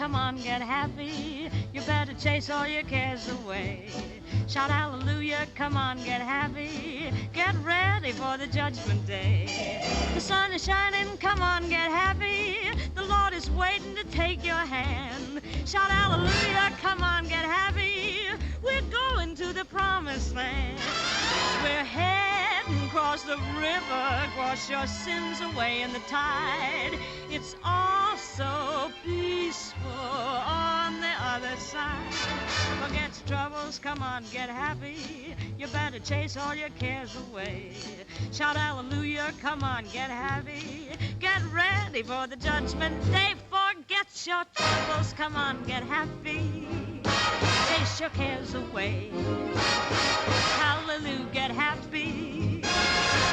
come on, get happy. You better chase all your cares away. Shout hallelujah, come on, get happy. Get ready for the judgment day. The sun is shining, come on, get happy. The Lord is waiting to take your hand. Shout hallelujah, come on, get happy. We're going to the promised land. We're heading across the river, wash your sins away in the tide. It's all so peaceful on the other side. Forget your troubles, come on, get happy. You better chase all your cares away. Shout hallelujah, come on, get happy. Get ready for the judgment day. Forget your troubles, come on, get happy. Chase your cares away. Hallelujah, get happy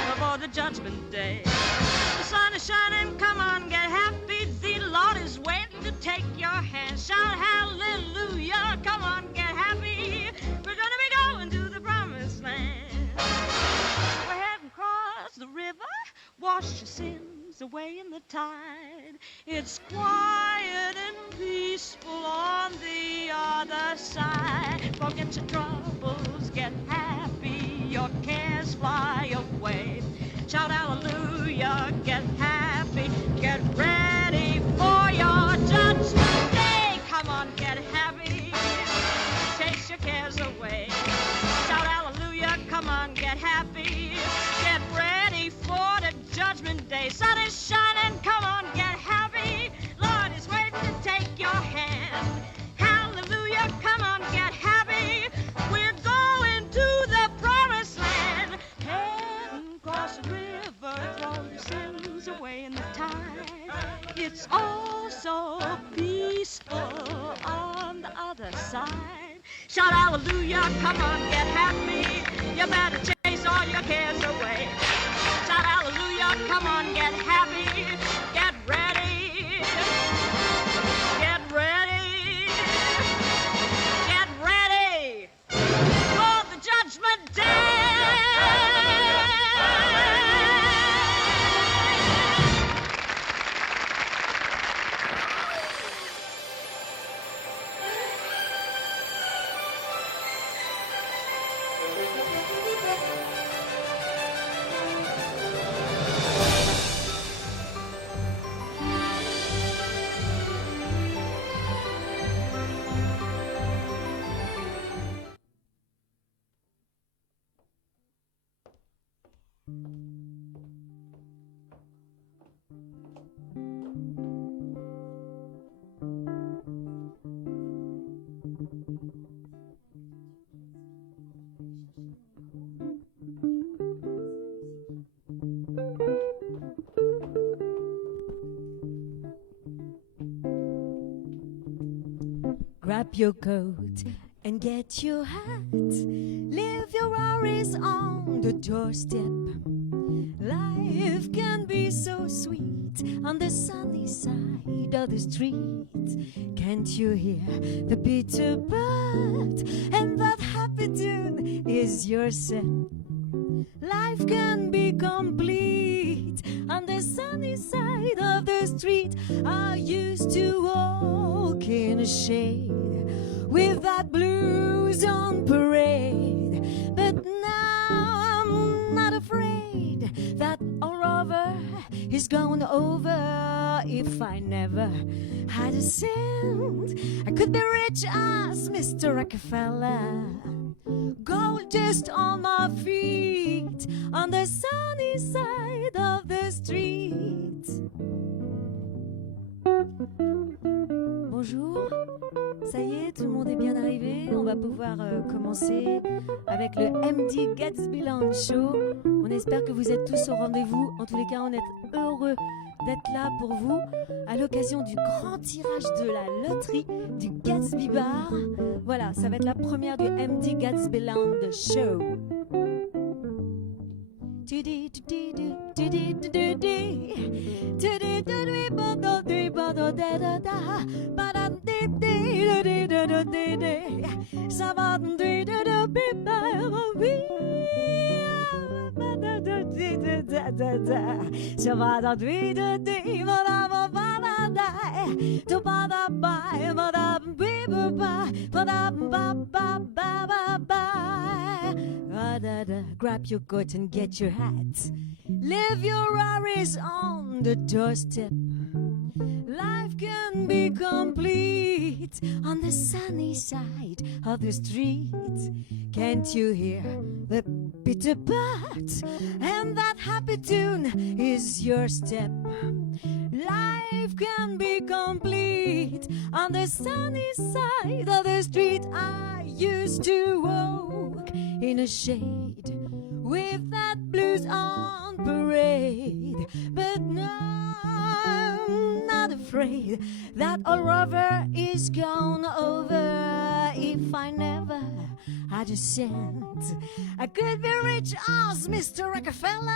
before the judgment day. The sun is shining, come on, get happy. The Lord is waiting to take your hand. Shout hallelujah, come on, get happy. We're gonna be going to the promised land. We're heading across the river, wash your sins away in the tide. It's quiet and peaceful on the other side. Forget your troubles, get happy, your cares fly away. Shout hallelujah, get happy, get ready for your judgment day. Come on, get happy, chase your cares away. Shout hallelujah, come on, get happy, get ready for the judgment day. Sun is shining, come on, get happy. Lord is waiting to take your hand. Hallelujah, come on, get happy. We're going to the promised land. Heading across the river, throw your sins away in the tide. It's all so peaceful on the other side. Shout hallelujah, come on, get happy. You better chase all your cares away. Shout hallelujah, come on, get happy. Get ready. Get ready. Get ready for the judgment day. Grab your coat and get your hat. Leave your worries on the doorstep. Life can be so sweet on the sunny side of the street. Can't you hear the bitter bird? And that happy tune is your set. Life can be complete on the sunny side of the street. I used to walk in a shade with that blues on parade, but now I'm not afraid that all over is gone over. If I never had a cent, I could be rich as Mr. Rockefeller. Gold just on my feet on the sunny side of the street. Bonjour, ça y est, tout le monde est bien arrivé. On va pouvoir commencer avec le MD Gatsbyland Show. On espère que vous êtes tous au rendez-vous. En tous les cas, on est heureux d'être là pour vous à l'occasion du grand tirage de la loterie du Gatsby Bar. Voilà, ça va être la première du MD Gatsbyland Show. da da. So ba da dee da dee ba da ba ba da da. Do ba da ba ba da bee ba ba da ba ba ba ba ba. Ah da da. Grab your coat and get your hat. Leave your worries on the doorstep. Life can be complete on the sunny side of the street. Can't you hear the bitter birds? And that happy tune is your step. Life can be complete on the sunny side of the street. I used to walk in a shade with that blues on parade, but now I'm not afraid that all rubber is gone over. If I never had a cent, I could be rich as Mr. Rockefeller.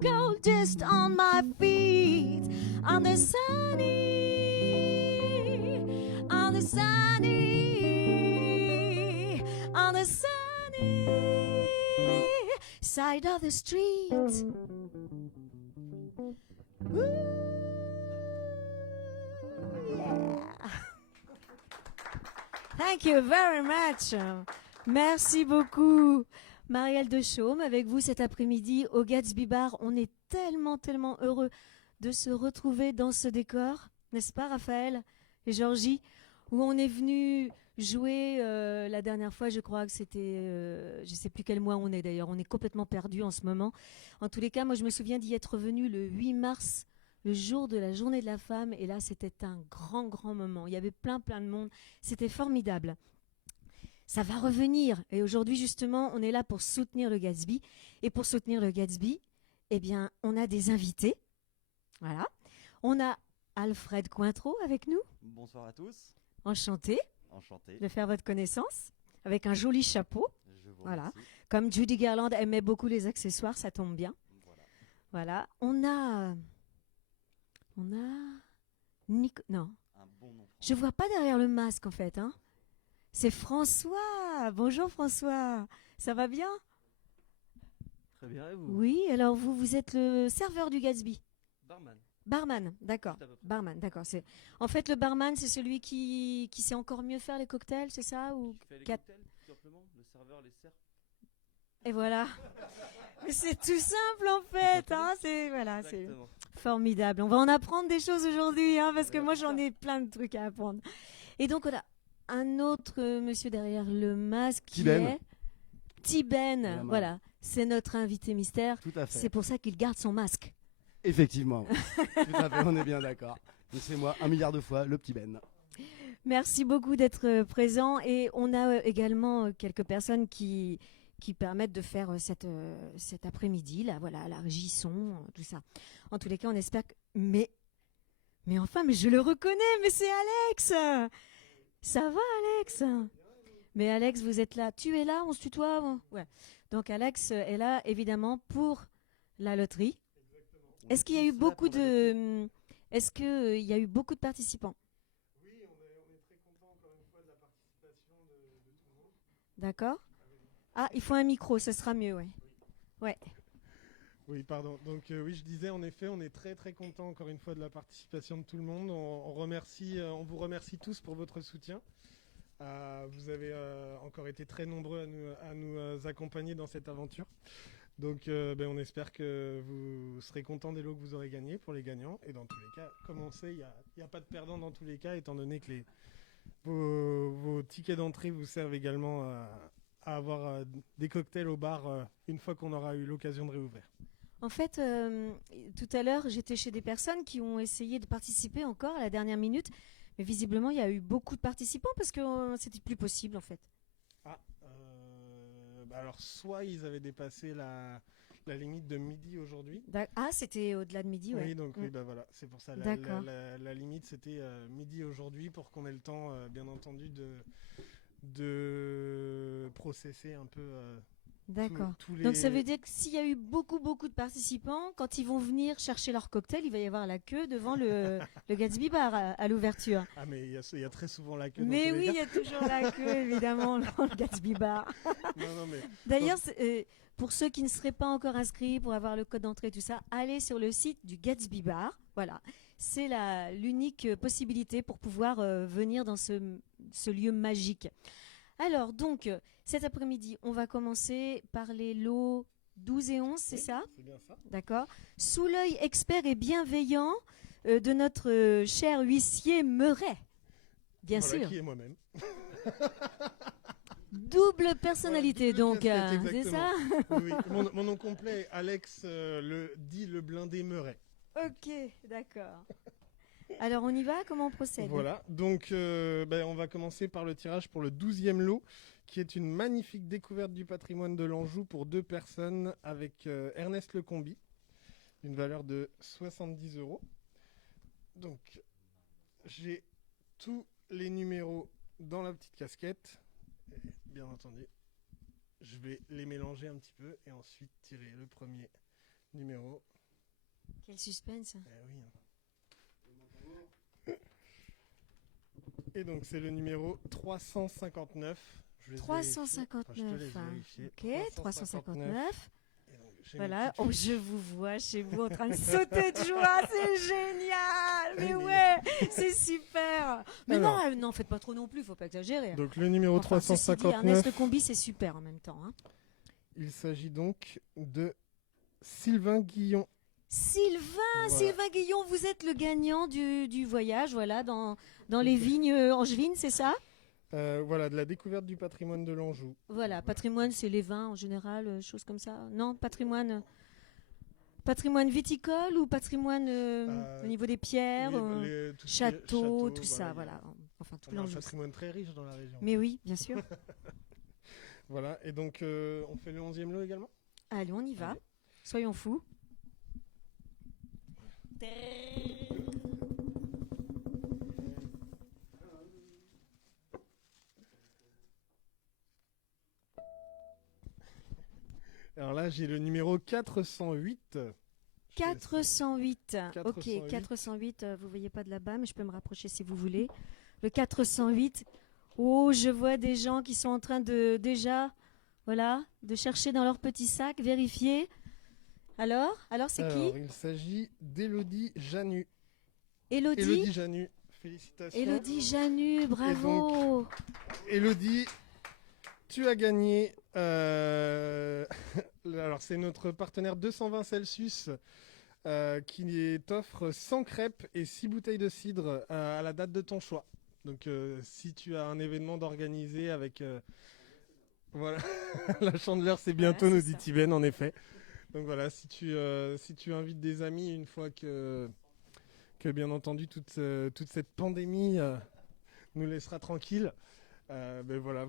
Gold dust on my feet on the sunny, on the sunny, on the sunny side of the street. Ooh, yeah. Thank you very much. Merci beaucoup. Marielle de Chaume avec vous cet après-midi au Gatsby Bar. On est tellement heureux de se retrouver dans ce décor, n'est-ce pas Raphaël et Georgie, où on est venu jouer la dernière fois, je crois que c'était, je ne sais plus quel mois on est d'ailleurs, on est complètement perdu en ce moment. En tous les cas, moi je me souviens d'y être venu le 8 mars, le jour de la journée de la femme, et là c'était un grand moment. Il y avait plein de monde, c'était formidable. Ça va revenir, et aujourd'hui justement on est là pour soutenir le Gatsby, et pour soutenir le Gatsby, eh bien on a des invités, voilà. On a Alfred Cointreau avec nous. Bonsoir à tous. Enchanté. Enchanté. De faire votre connaissance, avec un joli chapeau. Je vous voilà. remercie. Comme Judy Garland aimait beaucoup les accessoires, ça tombe bien. Voilà. On a Nico. Non. Un bon nom. Je vois pas derrière le masque en fait. Hein. C'est François. Bonjour François. Ça va bien? Très bien, et vous? Oui. Alors vous êtes le serveur du Gatsby. Barman. Barman, d'accord. Barman, d'accord. En fait, le barman, c'est celui qui sait encore mieux faire les cocktails, c'est ça ou Qui fait les cocktails, tout simplement. Le serveur les sert. Et voilà. Mais c'est tout simple en fait. Hein, c'est formidable. On va en apprendre des choses aujourd'hui, hein, parce que moi j'en ai plein de trucs à apprendre. Et donc on a un autre monsieur derrière le masque qui est Tiben. Voilà, c'est notre invité mystère. Tout à fait. C'est pour ça qu'il garde son masque. Effectivement, tout à fait, on est bien d'accord. Donc c'est moi, 1 milliard de fois, le petit Ben. Merci beaucoup d'être présent. Et on a également quelques personnes qui permettent de faire cet après-midi, là, voilà, la régie son, tout ça. En tous les cas, on espère que... Mais enfin, mais je le reconnais, mais c'est Alex. Ça va, Alex? Mais Alex, vous êtes là. Tu es là, on se tutoie? Ouais. Donc Alex est là, évidemment, pour la loterie. Est-ce qu'il y a eu beaucoup de... Est-ce qu'il y a eu beaucoup de participants? Oui, on est très content encore une fois de la participation de tout le monde. D'accord. Ah, il faut un micro, ce sera mieux, ouais. Ouais. Oui, pardon. Donc oui, je disais, en effet, on est très content encore une fois de la participation de tout le monde. On vous remercie tous pour votre soutien. Vous avez encore été très nombreux à nous accompagner dans cette aventure. Donc on espère que vous serez contents des lots que vous aurez gagnés pour les gagnants. Et dans tous les cas, comme on sait, il n'y a pas de perdant dans tous les cas, étant donné que vos tickets d'entrée vous servent également à avoir des cocktails au bar une fois qu'on aura eu l'occasion de réouvrir. En fait, tout à l'heure, j'étais chez des personnes qui ont essayé de participer encore à la dernière minute. Mais visiblement, il y a eu beaucoup de participants parce que c'était plus possible en fait. Alors, soit ils avaient dépassé la limite de midi aujourd'hui. Ah, c'était au-delà de midi, ouais. Oui, donc oui, voilà, c'est pour ça. La limite, c'était midi aujourd'hui pour qu'on ait le temps, bien entendu, de processer un peu D'accord. tous les- Donc ça veut dire que s'il y a eu beaucoup de participants, quand ils vont venir chercher leur cocktail, il va y avoir la queue devant le Gatsby Bar à l'ouverture. Ah, mais il y a très souvent la queue. dans Mais tous les oui, cas. il y a toujours la queue, évidemment, dans le Gatsby Bar. Non, mais D'ailleurs, pour ceux qui ne seraient pas encore inscrits, pour avoir le code d'entrée, tout ça, allez sur le site du Gatsby Bar. Voilà. C'est l'unique possibilité pour pouvoir venir dans ce lieu magique. Alors, donc, cet après-midi, on va commencer par les lots 12 et 11, c'est oui, ça? c'est bien ça. D'accord. Sous l'œil expert et bienveillant de notre cher huissier Meuret. Bien Voilà, sûr. qui est moi-même. Double personnalité, Voilà, double donc, casquette, c'est ça? Oui, mon nom complet est Alex le blindé Meuret. Ok, d'accord. Alors, on y va? Comment on procède? Voilà, donc on va commencer par le tirage pour le 12e lot, qui est une magnifique découverte du patrimoine de l'Anjou pour 2 personnes avec Ernest Lecombi, d'une valeur de 70 €. Donc, j'ai tous les numéros dans la petite casquette. Et, bien entendu, je vais les mélanger un petit peu et ensuite tirer le premier numéro. Quel suspense. Eh oui. Et donc c'est le numéro 359. Je vais 359. Ok, 359. Et donc, j'ai Voilà. mes petites Oh, fiches. je vous vois chez vous en train de sauter de joie. C'est génial. Mais Mais- ouais, c'est super. Mais Alors. non, faites pas trop non plus. Faut pas exagérer. Donc le numéro Enfin, ceci dit, 359, Ernest Le Combi, c'est super en même temps. Hein. il s'agit donc de Sylvain Guillon. Voilà. Sylvain Guillon, vous êtes le gagnant du voyage, voilà, dans les vignes angevines, c'est ça? Voilà, de la découverte du patrimoine de l'Anjou. Voilà, patrimoine, c'est les vins en général, choses comme ça. Non, patrimoine viticole ou patrimoine au niveau des pierres, Tout ce qui est château, tout ça, il y a- voilà. Enfin, tout On a un l'Anjou. patrimoine très riche dans la région. Mais oui, bien sûr. Voilà, et donc on fait le 11e lot également. Allez, on y va. Allez. Soyons fous. Alors là, j'ai le numéro 408. 408. Ok, 408. 408, vous voyez pas de là-bas, mais je peux me rapprocher si vous voulez. Le 408. Oh, je vois des gens qui sont en train de de chercher dans leur petit sac, vérifier. Alors c'est qui? Alors, il s'agit d'Élodie Janu. Élodie Élodie Janu, félicitations. Élodie Janu, bravo. Élodie, tu as gagné. Alors, c'est notre partenaire 220 Celsius qui t'offre 100 crêpes et 6 bouteilles de cidre à la date de ton choix. Donc, si tu as un événement d'organiser avec. Voilà, la chandeleur, c'est bientôt, Voilà, nous c'est dit ça. Tibène, en effet. Donc voilà, si tu invites des amis une fois que bien entendu toute cette pandémie nous laissera tranquille, voilà,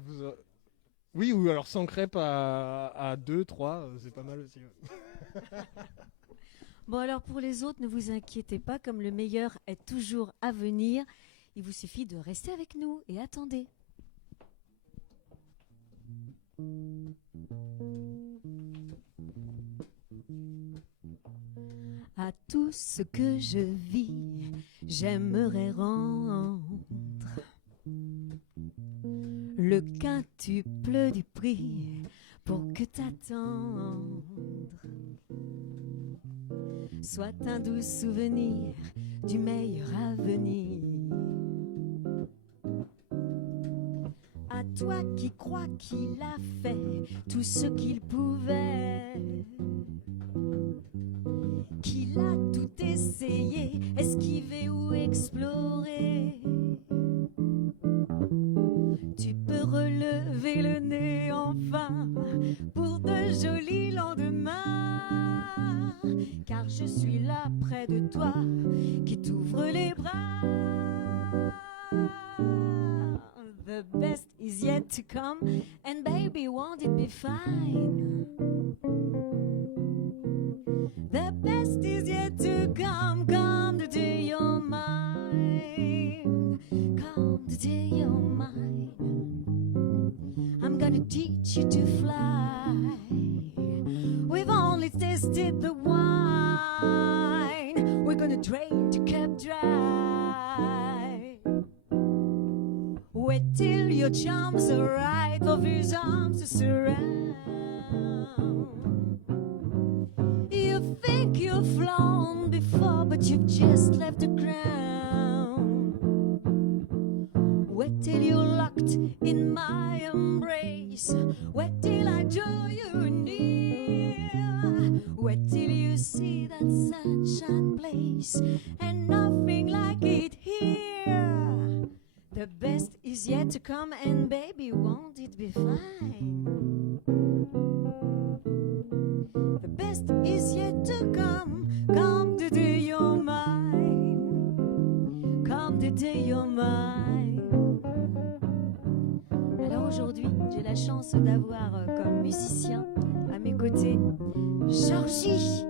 oui, ou alors sans crêpes à 2, 3, c'est pas mal aussi. Bon, alors pour les autres, ne vous inquiétez pas, comme le meilleur est toujours à venir, il vous suffit de rester avec nous et attendez. À tout ce que je vis, j'aimerais rendre le quintuple du prix pour que t'attendre soit un doux souvenir du meilleur avenir. À toi qui crois qu'il a fait tout ce qu'il pouvait, qu'il a tout essayé, esquivé ou exploré, tu peux relever le nez enfin pour de jolis lendemains, car je suis là près de toi qui t'ouvre les bras. The best is yet to come, and baby, won't it be fine? The best is yet to come, come the day you're mine, come the day you're mine. I'm gonna teach you to fly. we tasted the wine. We're gonna drain to keep dry. Wait till your charms are right of his arms to surround. You think you've flown before, but you've just left the ground. Wait till you're locked in my embrace. Wait till I draw you near. Wait till you see that sunshine blaze, and nothing like it here. The best is yet to come, and baby, won't it be fine? The best is yet to come. Come the day you're mine. Come the day you're mine. Alors aujourd'hui, j'ai la chance d'avoir comme musicien à mes côtés Georgie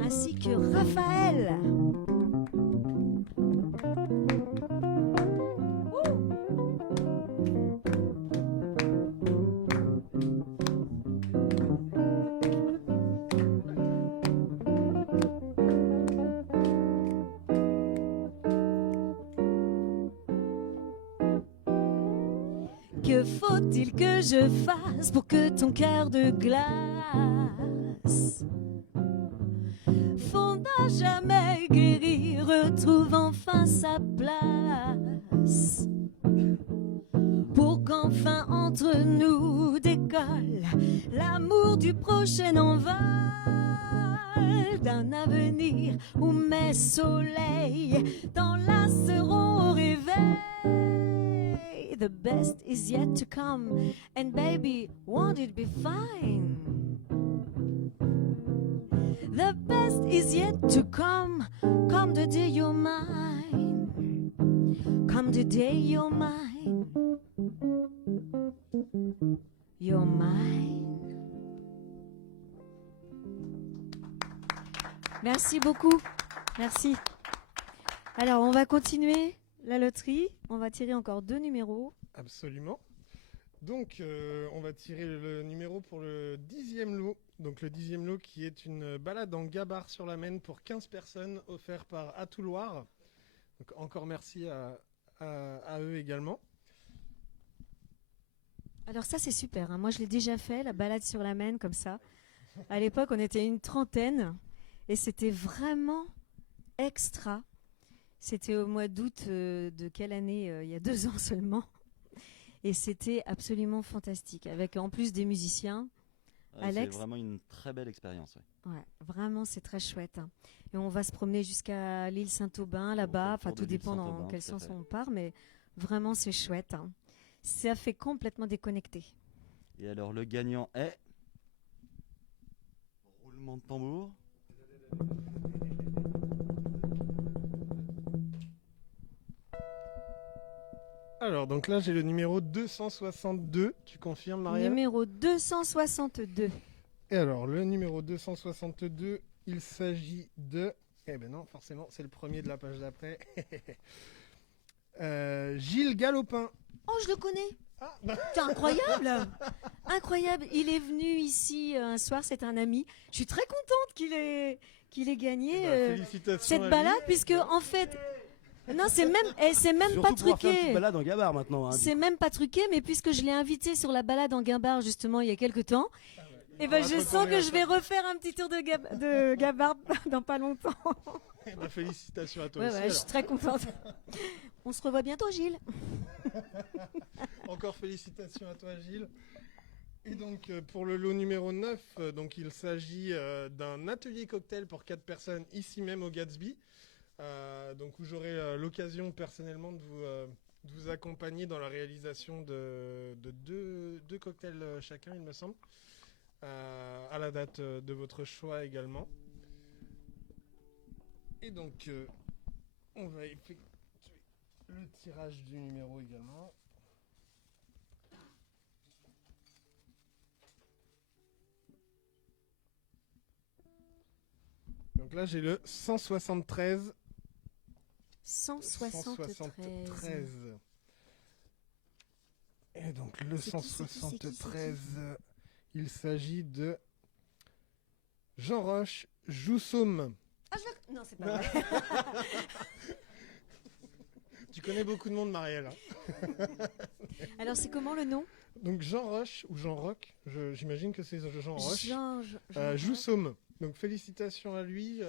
ainsi que Raphaël. Que faut-il que je fasse pour que ton cœur de glace fonde à jamais guéri, retrouve enfin sa place, pour qu'enfin entre nous décolle l'amour du prochain envol, d'un avenir où mes soleils t'enlaceront au réveil. The best is yet to come, and baby, won't it be fine? The best is yet to come, come the day you're mine, come the day you're mine, you're mine. Merci beaucoup, merci. Alors, on va continuer la loterie. On va tirer encore 2 numéros. Absolument. Donc, on va tirer le numéro pour le 10e lot. Donc, le 10e lot qui est une balade en gabarre sur la Maine pour 15 personnes, offert par Atout Loire. Donc, encore merci à eux également. Alors ça, c'est super. Hein. Moi, je l'ai déjà fait, la balade sur la Maine, comme ça. À l'époque, on était une trentaine. Et c'était vraiment extra. C'était au mois d'août de quelle année il y a 2 ans seulement. Et c'était absolument fantastique. Avec en plus des musiciens. Alex. C'est vraiment une très belle expérience. Ouais. Ouais, vraiment, c'est très chouette. Hein. Et on va se promener jusqu'à l'île Saint-Aubin, là-bas. Enfin, tout dépend dans quel sens on part. Mais vraiment, c'est chouette. Hein. Ça fait complètement déconnecter. Et alors, le gagnant est... Roulement de tambour. Alors, donc là, j'ai le numéro 262. Tu confirmes, Marielle ? Numéro 262. Et alors, le numéro 262, il s'agit de... Eh ben non, forcément, c'est le premier de la page d'après. Gilles Galopin. Oh, je le connais. Ah, C'est incroyable. Incroyable. Il est venu ici un soir, c'est un ami. Je suis très contente qu'il ait gagné félicitations cette à lui. balade, puisque en fait... Non, c'est même Surtout pas pouvoir faire une petite truqué. balade en gabarre maintenant. Hein. C'est même pas truqué, mais puisque je l'ai invité sur la balade en Guimbarre justement il y a quelques temps, et ben On va je te sens retourner que à je ça. vais refaire un petit tour de Guimbarre dans pas longtemps. Eh ben, félicitations à toi Ouais, aussi. ouais, je suis très contente. On se revoit bientôt, Gilles. Encore félicitations à toi, Gilles. Et donc, pour le lot numéro 9, donc, il s'agit d'un atelier cocktail pour 4 personnes ici même au Gatsby. Donc, où j'aurai l'occasion personnellement de vous accompagner dans la réalisation de deux cocktails chacun, il me semble, à la date de votre choix également. Et donc, on va effectuer le tirage du numéro également. Donc là, j'ai le 173. 173. Et Et donc le C'est qui, c'est qui, c'est qui, 173, il s'agit de Jean Roche, Joussaume. Ah, non, c'est pas vrai. Tu connais beaucoup de monde, Marielle. Hein. Alors, c'est comment le nom? Donc Jean Roche ou Jean Roch, j'imagine que c'est Jean Roche. Jean Joussaume. Donc félicitations à lui,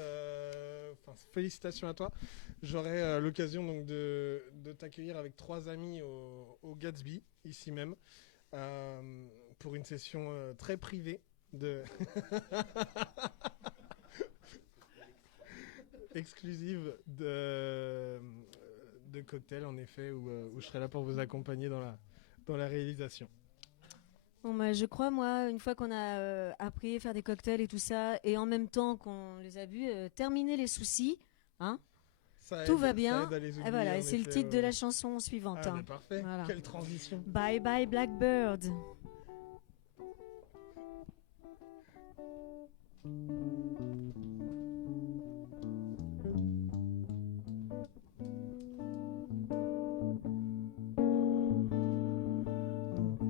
félicitations à toi. J'aurai l'occasion donc de t'accueillir avec 3 amis au Gatsby, ici même, pour une session très privée de exclusive de cocktails, en effet, où je serai là pour vous accompagner dans la réalisation. Bon, bah, je crois, moi, une fois qu'on a appris à faire des cocktails et tout ça, et en même temps qu'on les a bu, terminer les soucis, hein, tout va bien. Et voilà, et c'est le titre de la chanson suivante. Ah, hein. mais parfait, Voilà. quelle transition. Bye bye Blackbird.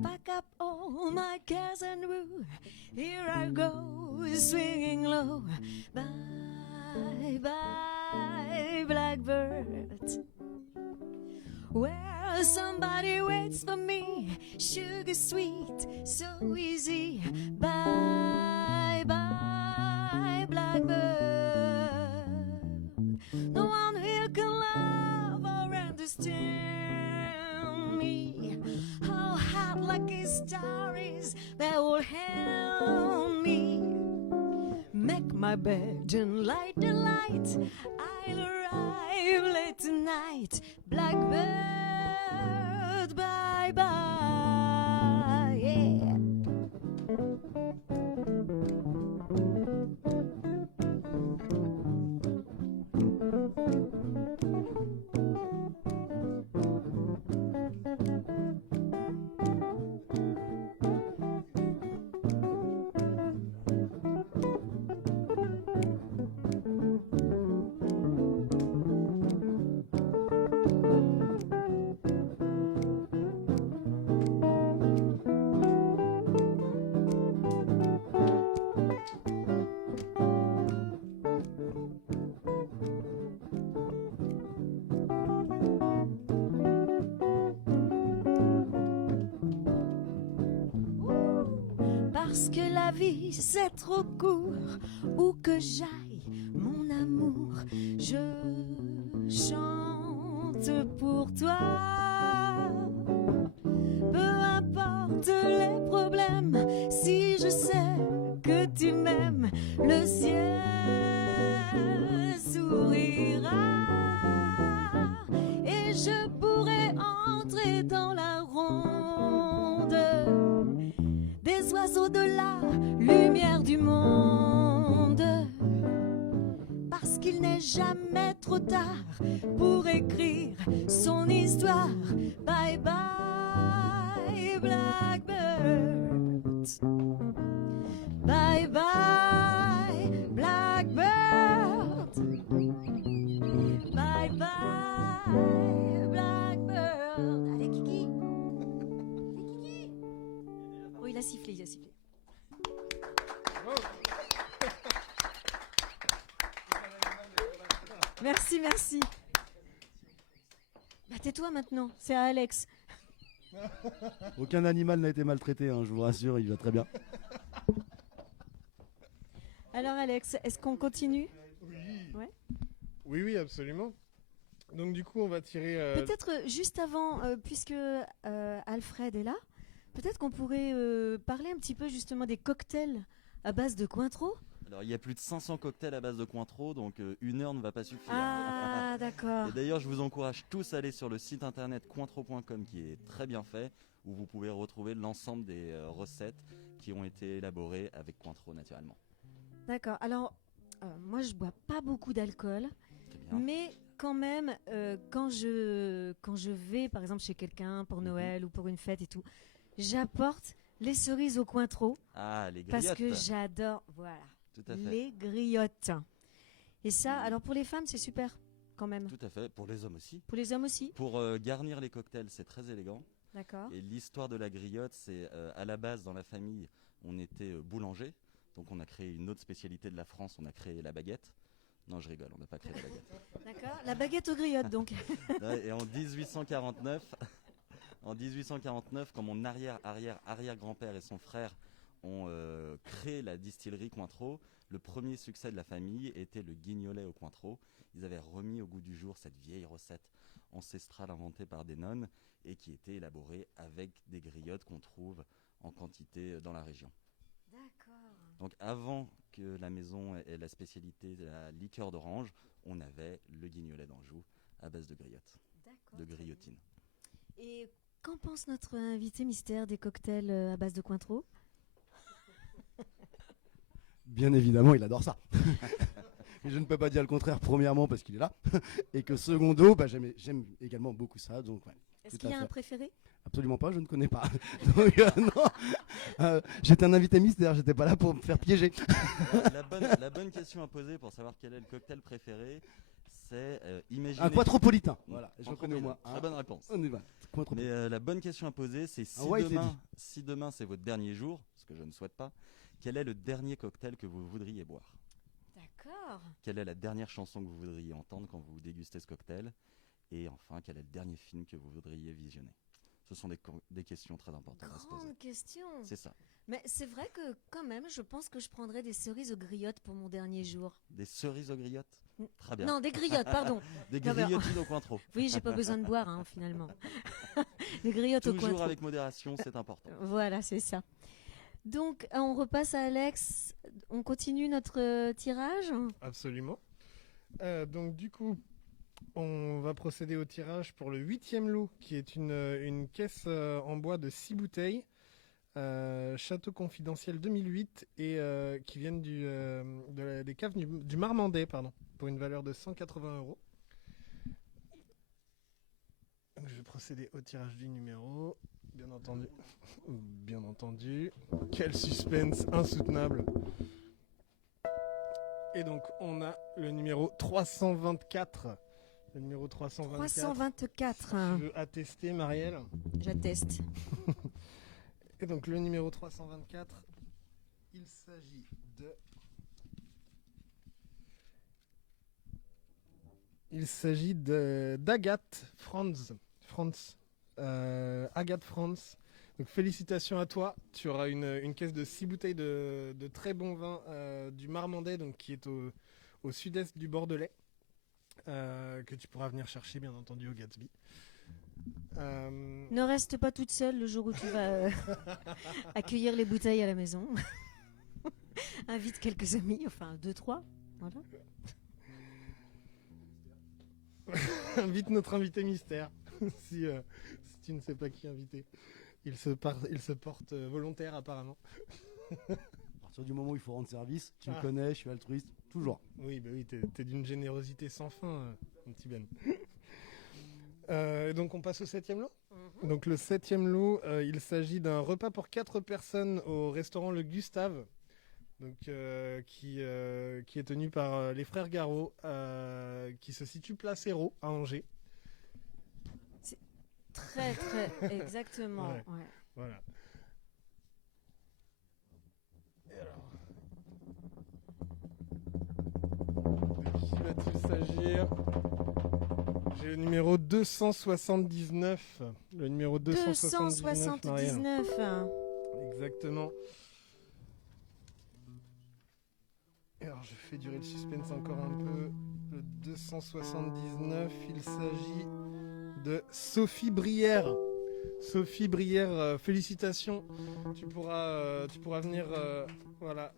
Pack up all my cares and rue. Here I go, swinging low. Bye bye Blackbird. Where somebody waits for me, sugar sweet, so easy. Bye bye Blackbird. No one here can love or understand me. How hot lucky star is that will help me make my bed and light the light. I'll arrive late tonight. Blackbird, bye bye, yeah. Parce que la vie c'est trop court, où que j'aille, mon amour, je chante pour toi. Peu importe les problèmes, si je sais que tu m'aimes, le ciel sourira et je pourrai entrer dans la ronde des oiseaux de la lumière du monde. Parce qu'il n'est jamais trop tard pour écrire son histoire. Bye bye Blackbird. Bye bye Blackbird. Bye bye Blackbird. Allez Kiki. Allez Kiki. Oh, il a sifflé, il a sifflé. Merci, merci. Bah tais-toi maintenant, c'est à Alex. Aucun animal n'a été maltraité, hein, je vous rassure, il va très bien. Alors Alex, est-ce qu'on continue? Oui. Ouais. Oui, absolument. Donc du coup, on va tirer... Peut-être juste avant, puisque Alfred est là, peut-être qu'on pourrait parler un petit peu justement des cocktails à base de Cointreau. Alors il y a plus de 500 cocktails à base de Cointreau, donc 1 heure ne va pas suffire. Ah, d'accord. Et d'ailleurs, je vous encourage tous à aller sur le site internet cointreau.com qui est très bien fait, où vous pouvez retrouver l'ensemble des recettes qui ont été élaborées avec Cointreau naturellement. D'accord. Alors, moi, je bois pas beaucoup d'alcool, Très bien. mais quand même, quand je vais, par exemple, chez quelqu'un pour Noël ou pour une fête et tout, j'apporte les cerises au Cointreau Ah, les griottes. parce que j'adore, voilà, Tout à fait. les griottes. Et ça, alors pour les femmes, c'est super quand même. Tout à fait. Pour les hommes aussi. Pour les hommes aussi. Pour garnir les cocktails, c'est très élégant. D'accord. Et l'histoire de la griotte, c'est à la base dans la famille, on était boulanger, donc on a créé une autre spécialité de la France, on a créé la baguette. Non, je rigole, on n'a pas créé la baguette. D'accord. La baguette aux griottes, donc. Ouais, et en 1849, quand mon arrière-grand-père et son frère ont créé la distillerie Cointreau, le premier succès de la famille était le guignolet au Cointreau. Ils avaient remis au goût du jour cette vieille recette ancestrale inventée par des nonnes et qui était élaborée avec des griottes qu'on trouve en quantité dans la région. D'accord. Donc avant que la maison ait la spécialité de la liqueur d'orange, on avait le guignolet d'Anjou à base de griottes, D'accord. de griotine. Et qu'en pense notre invité mystère des cocktails à base de Cointreau? Bien évidemment, il adore ça. Mais je ne peux pas dire le contraire, premièrement parce qu'il est là, et que secondo, j'aime également beaucoup ça. Donc, ouais, Est-ce tout qu'il y à a fait. un préféré? Absolument pas, je ne connais pas. Donc, non. J'étais un invité mystère, j'étais pas là pour me faire piéger. La bonne question à poser pour savoir quel est le cocktail préféré, c'est imaginer... Un quattropolitain, voilà, j'en connais au moins Très un. bonne réponse. On y va. Mais la bonne question à poser, c'est Ah ouais, il s'est dit. si demain c'est votre dernier jour, ce que je ne souhaite pas, quel est le dernier cocktail que vous voudriez boire? D'accord. Quelle est la dernière chanson que vous voudriez entendre quand vous dégustez ce cocktail? Et enfin, quel est le dernier film que vous voudriez visionner? Ce sont des questions très importantes à se poser. Grande question. C'est ça. Mais c'est vrai que quand même, je pense que je prendrais des cerises aux griottes pour mon dernier jour. Des cerises aux griottes? Très bien. Non, des griottes, pardon. Des Non, mais- griotines au Cointreau. Oui, j'ai pas besoin de boire, hein, finalement. Des griottes au Toujours Cointreau. avec modération, c'est important. Voilà, c'est ça. Donc, on repasse à Alex. On continue notre tirage. Absolument. Donc du coup, on va procéder au tirage pour le 8e lot, qui est une caisse en bois de 6 bouteilles, Château confidentiel 2008, et qui viennent des caves du Marmandais, pardon, pour une valeur de 180 €. Donc, je vais procéder au tirage du numéro, bien entendu. Bien entendu. Quel suspense insoutenable. Et donc, on a le numéro 324. Le numéro 324. 324. Tu veux attester, Marielle? J'atteste. Et donc, le numéro 324, il s'agit de... Il s'agit d'Agathe Franz. Agathe Franz. Donc félicitations à toi. Tu auras une caisse de 6 bouteilles de très bon vin du Marmandais, donc qui est au sud-est du Bordelais, que tu pourras venir chercher bien entendu au Gatsby. Ne reste pas toute seule le jour où tu vas accueillir les bouteilles à la maison. Invite quelques amis, enfin 2-3. Voilà. Invite notre invité mystère, si tu ne sais pas qui inviter. Il se porte volontaire apparemment. À partir du moment où il faut rendre service, tu me Ah. connais, je suis altruiste, toujours. Oui, bah oui, t'es d'une générosité sans fin, mon petit Ben. Donc on passe au 7e lot. Donc le 7e lot, il s'agit d'un repas pour 4 personnes au restaurant Le Gustave, donc qui est tenu par les frères Garot, qui se situe place Hérault à Angers. Très, très, exactement. Ouais. Ouais. Voilà. Et alors, de qui va-t-il s'agir? J'ai le numéro 279. Le numéro 279, Marielle. 279. Exactement. Et alors, je fais durer le suspense encore un peu. Le 279, il s'agit de Sophie Brière. Sophie Brière, félicitations. Tu pourras venir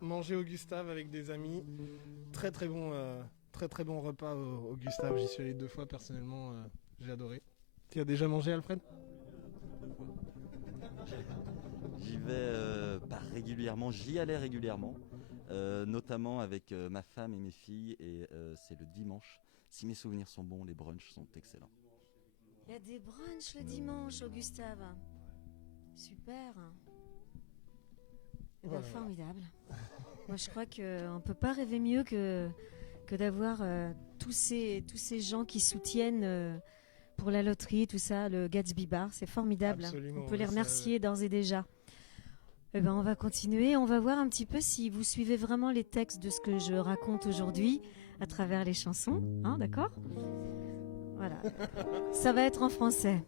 manger au Gustave avec des amis. Très très bon repas au Gustave. J'y suis allé 2 fois personnellement. J'ai adoré. Tu as déjà mangé, Alfred? J'y vais pas régulièrement, j'y allais régulièrement, notamment avec ma femme et mes filles, et c'est le dimanche. Si mes souvenirs sont bons, les brunchs sont excellents. Il y a des brunchs le dimanche au Gustave. Super. Eh ben, Voilà. formidable. Moi, je crois qu'on ne peut pas rêver mieux que d'avoir tous ces gens qui soutiennent pour la loterie, tout ça, le Gatsby Bar, c'est formidable. Absolument, On peut les oui, remercier d'ores et déjà. Eh ben, on va continuer, on va voir un petit peu si vous suivez vraiment les textes de ce que je raconte aujourd'hui à travers les chansons, hein, d'accord? Voilà, ça va être en français.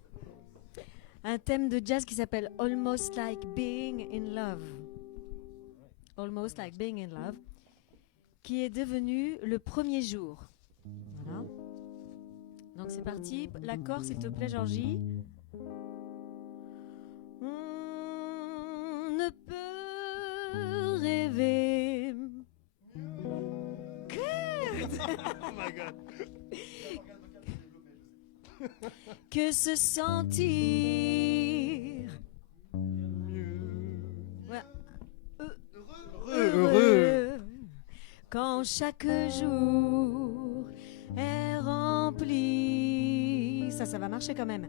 Un thème de jazz qui s'appelle Almost Like Being in Love. Almost Like Being in Love, qui est devenu le premier jour. Voilà. Donc c'est parti. L'accord, s'il te plaît, Georgie. On ne peut rêver que se sentir heureux quand chaque jour est rempli. Ça va marcher quand même.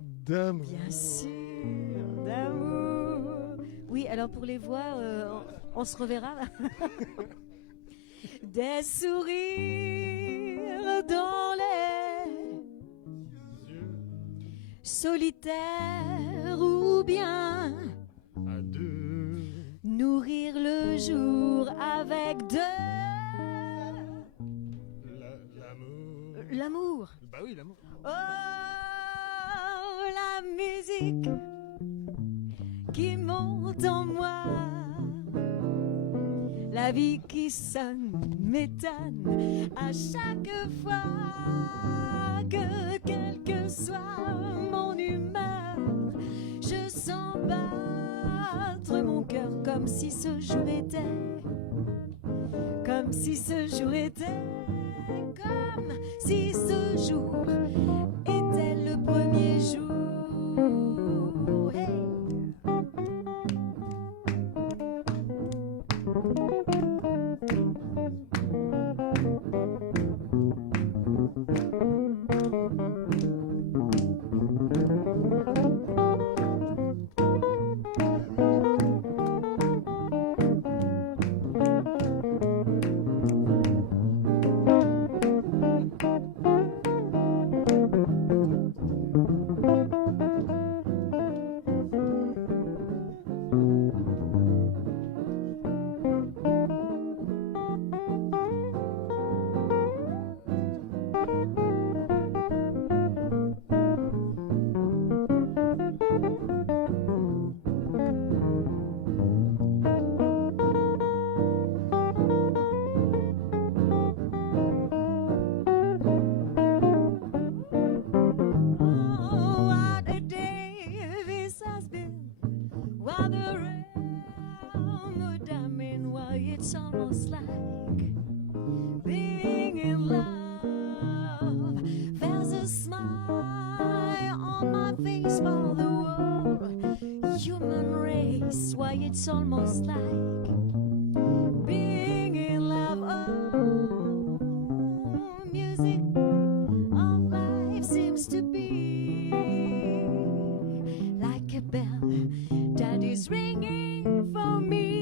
D'amour. Bien sûr, d'amour. Oui, alors pour les voix, on se reverra. Des sourires dans les solitaires ou bien À deux. nourrir le jour avec de L'amour. l'amour. Bah oui, l'amour. Oh, la musique qui monte en moi, la vie qui sonne m'étonne à chaque fois que, quelle que soit mon humeur, je sens battre mon cœur comme si ce jour était, comme si ce jour était, comme si ce jour était le premier jour. Hey. It's almost like being in love. There's a smile on my face for the whole human race. Why, it's almost like being in love. Oh, music of life seems to be like a bell that is ringing for me.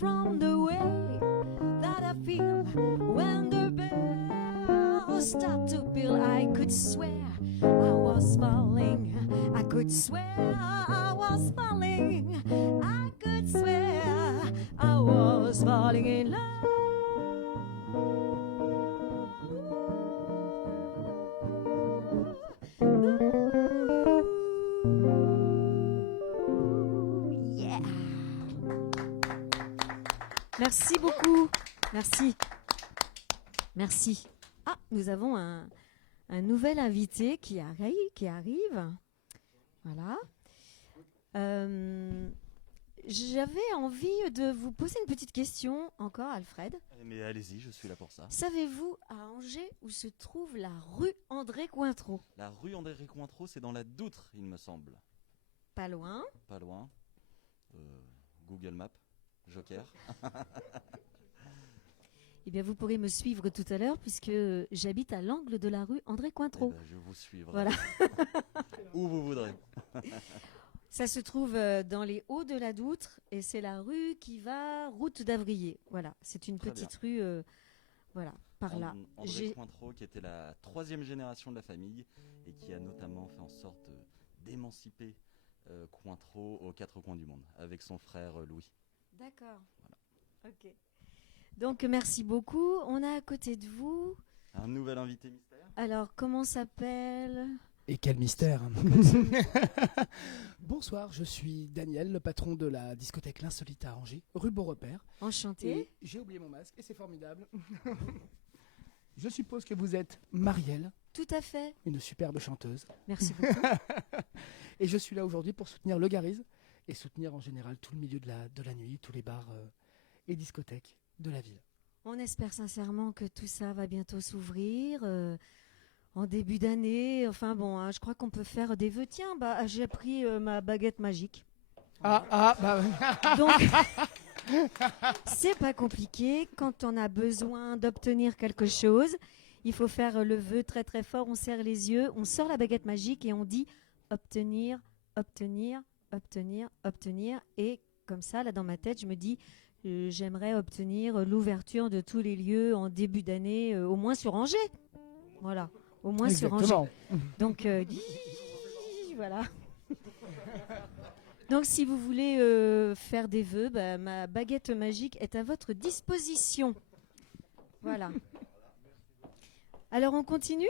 From the way that I feel when the bells start to peal, I could swear I was falling. I could swear I was falling. I could swear I was falling in love. Merci beaucoup. Merci. Merci. Ah, nous avons un nouvel invité qui arrive. Voilà. J'avais envie de vous poser une petite question encore, Alfred. Mais allez-y, je suis là pour ça. Savez-vous à Angers où se trouve la rue André Cointreau? La rue André Cointreau, c'est dans la Doutre, il me semble. Pas loin. Pas loin. Google Maps. Joker. Eh bien, vous pourrez me suivre tout à l'heure puisque j'habite à l'angle de la rue André Cointreau. Eh ben, je vous suivrai. Voilà. Où vous voudrez. Ça se trouve dans les Hauts de la Doutre et c'est la rue qui va route d'Avrier. Voilà, c'est une Très petite rue. Voilà. par là. André J'ai- Cointreau, qui était la 3e génération de la famille et qui a notamment fait en sorte d'émanciper Cointreau aux 4 coins du monde avec son frère Louis. D'accord. Ok. Donc merci beaucoup. On a à côté de vous. Un nouvel invité mystère. Alors comment s'appelle? Et quel mystère. Bonsoir, je suis Daniel, le patron de la discothèque L'Insolite à Angers, rue Beaurepaire. Enchanté. Et j'ai oublié mon masque et c'est formidable. Je suppose que vous êtes Marielle, Tout à fait. une superbe chanteuse. Merci beaucoup. Et je suis là aujourd'hui pour soutenir le Gariz et soutenir en général tout le milieu de la nuit, tous les bars et discothèques de la ville. On espère sincèrement que tout ça va bientôt s'ouvrir en début d'année. Enfin bon, hein, je crois qu'on peut faire des vœux. Tiens, bah, j'ai pris ma baguette magique. Donc, c'est pas compliqué. Quand on a besoin d'obtenir quelque chose, il faut faire le vœu très très fort. On serre les yeux, on sort la baguette magique et on dit obtenir, obtenir, obtenir, obtenir. Et comme ça, là dans ma tête, je me dis j'aimerais obtenir l'ouverture de tous les lieux en début d'année, au moins sur Angers. Voilà, au moins sur Angers. Exactement. Donc, voilà. Donc, si vous voulez faire des vœux, bah, ma baguette magique est à votre disposition. Voilà. Alors, on continue ?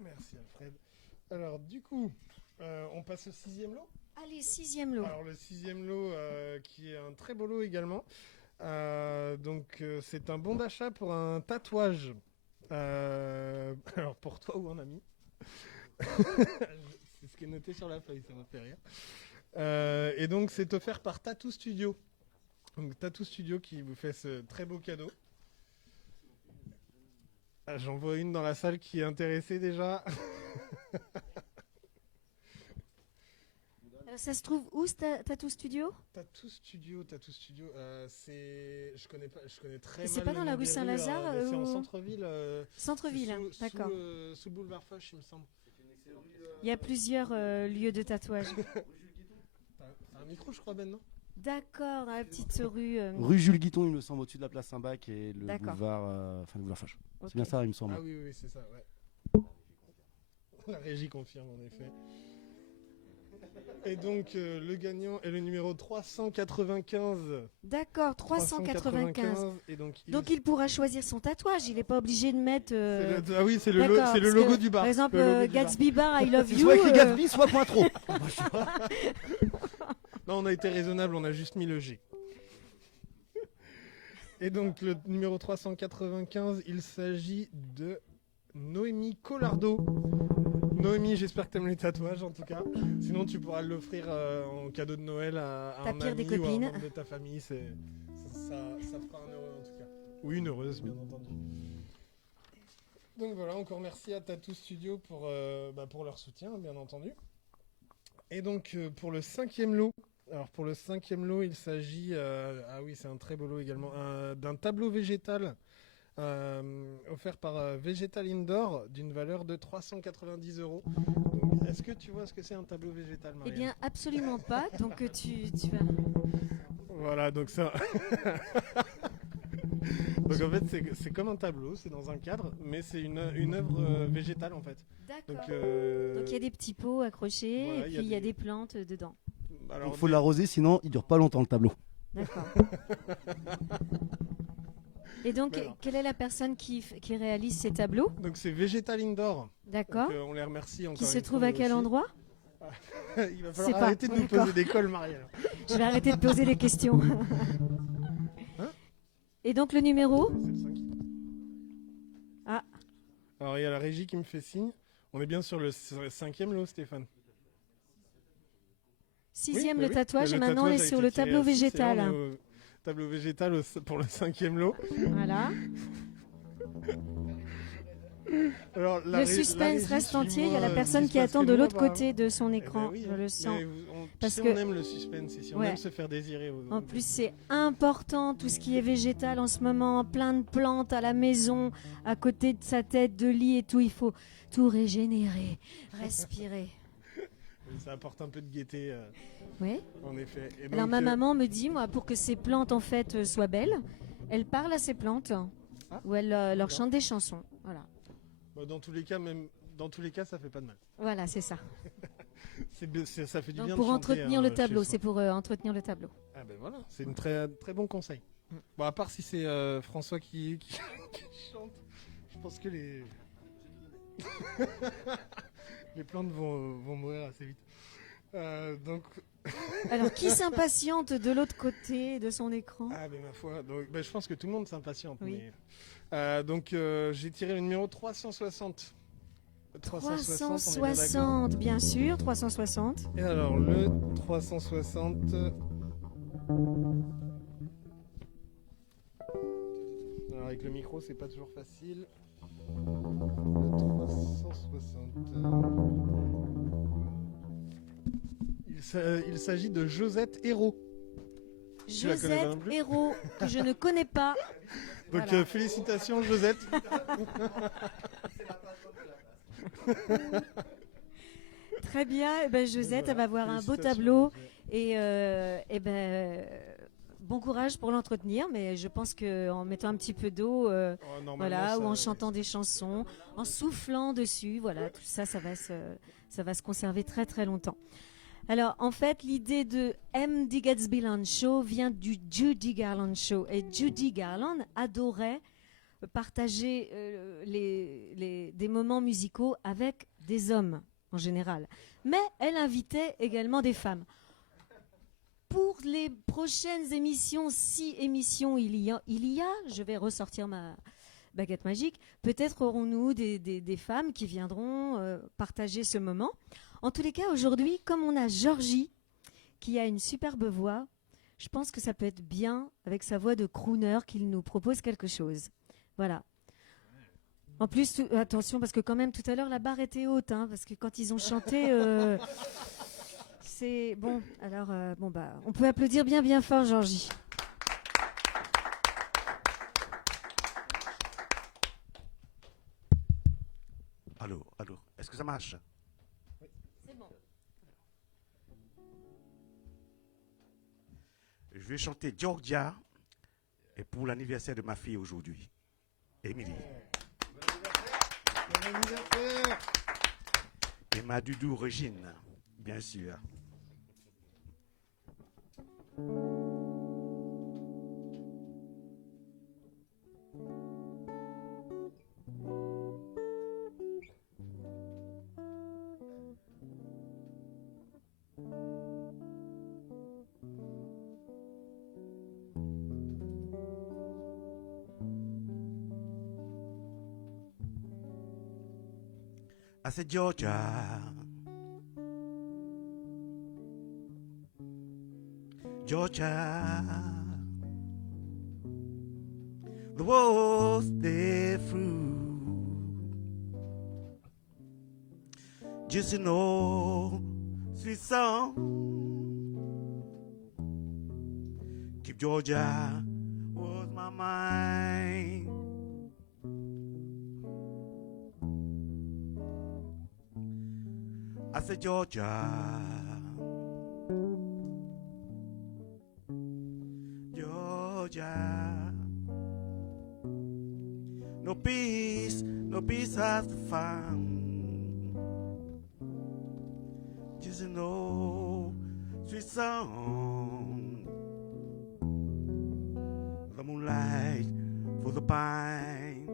Merci Alfred. Alors du coup, on passe au 6e lot. Allez, 6e lot. Alors le 6e lot qui est un très beau lot également. Donc c'est un bon d'achat pour un tatouage. Alors pour toi ou un ami. C'est ce qui est noté sur la feuille, ça m'a fait rire. Et donc c'est offert par Tattoo Studio. Donc Tattoo Studio qui vous fait ce très beau cadeau. J'en vois une dans la salle qui est intéressée déjà. Alors, ça se trouve où, Tattoo Studio ? Tattoo Studio, c'est, je connais très mal. C'est pas le dans la nom rue des Saint-Lazare, rues, c'est en ou- centre-ville. Centre-ville, hein, d'accord. Sous le boulevard Foch, il me semble. Il y a plusieurs lieux de tatouage. T'as un micro, je crois, Ben, non? D'accord, dans la petite rue. Rue Jules Guiton, il me semble, au-dessus de la place Saint-Bac et le D'accord. boulevard, le boulevard Foch. Ok. C'est bien ça, il me semble. Ah oui, c'est ça, ouais. La régie confirme, en effet. Et donc, le gagnant est le numéro 395. D'accord, 395. Et donc, Donc il pourra choisir son tatouage, il n'est pas obligé de mettre... Ah oui, c'est le D'accord, c'est le parce logo que, du bar. Par exemple, Le logo du bar. Gatsby Bar, I love C'est you. soit écrit Gatsby, soit Cointreau. Non, on a été raisonnable, on a juste mis le G. Et donc, le numéro 395, il s'agit de Noémie Collardo. Noémie, j'espère que t'aimes les tatouages en tout cas. Sinon, tu pourras l'offrir en cadeau de Noël à Ta un pire des ami ou à un copines. membre de ta famille. Ça fera un heureux en tout cas. Oui, une heureuse, bien entendu. Donc voilà, encore merci à Tattoo Studio pour leur soutien, bien entendu. Et donc, pour le 5e lot, alors pour le 5e lot, il s'agit, ah oui, c'est un très beau lot également, d'un tableau végétal offert par Végétal Indoor d'une valeur de 390 €. Donc, est-ce que tu vois ce que c'est un tableau végétal, Eh Marianne? bien, absolument pas. Donc tu vas... Voilà, donc ça. Donc en fait, c'est comme un tableau, c'est dans un cadre, mais c'est une œuvre végétale en fait. D'accord. Donc Donc il y a des petits pots accrochés voilà, et puis il y a des plantes dedans. alors, Il faut l'arroser, sinon il dure pas longtemps le tableau. D'accord. Et donc, Mais alors. quelle est la personne qui réalise ces tableaux? donc c'est Végétal Indoor. D'accord. Donc, on les remercie encore. Qui se une trouve fois, à quel aussi. endroit? Il va C'est falloir pas- arrêter de nous d'accord. poser des cols, Marielle. Je vais arrêter de poser des questions. Hein Et donc le numéro? C'est le 5. Ah. Alors il y a la régie qui me fait signe. On est bien sur le 5e lot, Stéphane. 6e Oui, le oui. tatouage, et Le maintenant on est tatouage a sur été le tiré tableau à 6, et là, végétal. on est au tableau végétal pour le 5e lot. Voilà. Alors, Le suspense reste entier. Il y a la personne qui attend de l'autre côté de son écran. Je le sens. Parce si que- on aime le suspense ici, on Ouais. aime se faire désirer. En plus, c'est important tout ce qui est végétal en ce moment. Plein de plantes à la maison, à côté de sa tête, de lit et tout. Il faut tout régénérer, respirer. Ça apporte un peu de gaieté, Oui. en effet. Et Alors donc, ma maman me dit, moi, pour que ces plantes en fait soient belles, elle parle à ces plantes ou elle leur d'accord. chante des chansons. Voilà. bah, dans tous les cas, ça fait pas de mal. Voilà, c'est ça. Ça fait du Donc, bien pour de chanter, entretenir hein, le chez tableau, soi. c'est pour entretenir le tableau. Ah ben voilà, c'est une très très bon conseil. Bon, à part si c'est François qui chante, je pense que les les plantes vont mourir assez vite. Donc Alors, qui s'impatiente de l'autre côté de son écran? ah ben ma foi, donc je pense que tout le monde s'impatiente. Oui. Donc j'ai tiré le numéro 360. 360, on est bien d'accord. 360, bien sûr, 360. Et alors le 360. Alors avec le micro, c'est pas toujours facile. Le 360. Il s'agit de Josette Hérault. Tu la connais pas non Josette plus Hérault, que je ne connais pas. Donc Voilà. félicitations Josette. Très bien, eh ben, Josette, Voilà, elle va avoir un beau félicitations, tableau Josette. et bon courage pour l'entretenir, mais je pense qu'en mettant un petit peu d'eau, Oh, normalement, voilà, ça, ou en ouais. chantant des chansons, en soufflant dessus, voilà, tout ça, ça va se conserver très très longtemps. Alors, en fait, l'idée de M.D. Gatsby Land Show vient du Judy Garland Show. Et Judy Garland adorait partager des moments musicaux avec des hommes, en général. Mais elle invitait également des femmes. Pour les prochaines émissions, si émissions il y a, je vais ressortir ma baguette magique, peut-être aurons-nous des femmes qui viendront partager ce moment. En tous les cas, aujourd'hui, comme on a Georgie, qui a une superbe voix, je pense que ça peut être bien, avec sa voix de crooner, qu'il nous propose quelque chose. Voilà. En plus, attention, parce que quand même, tout à l'heure, la barre était haute, hein, parce que quand ils ont chanté, c'est... Bon, alors, on peut applaudir bien, bien fort, Georgie. Allô, est-ce que ça marche? C'est bon. Je vais chanter Georgia et pour l'anniversaire de ma fille aujourd'hui, Émilie. Bon anniversaire. Et ma doudou Régine, bien sûr. I said, Georgia, Georgia, the walls they through, just an old sweet song. Keep Georgia was my mind. I said, Georgia, Georgia, no peace has to find. Just an old sweet song, the moonlight for the pine.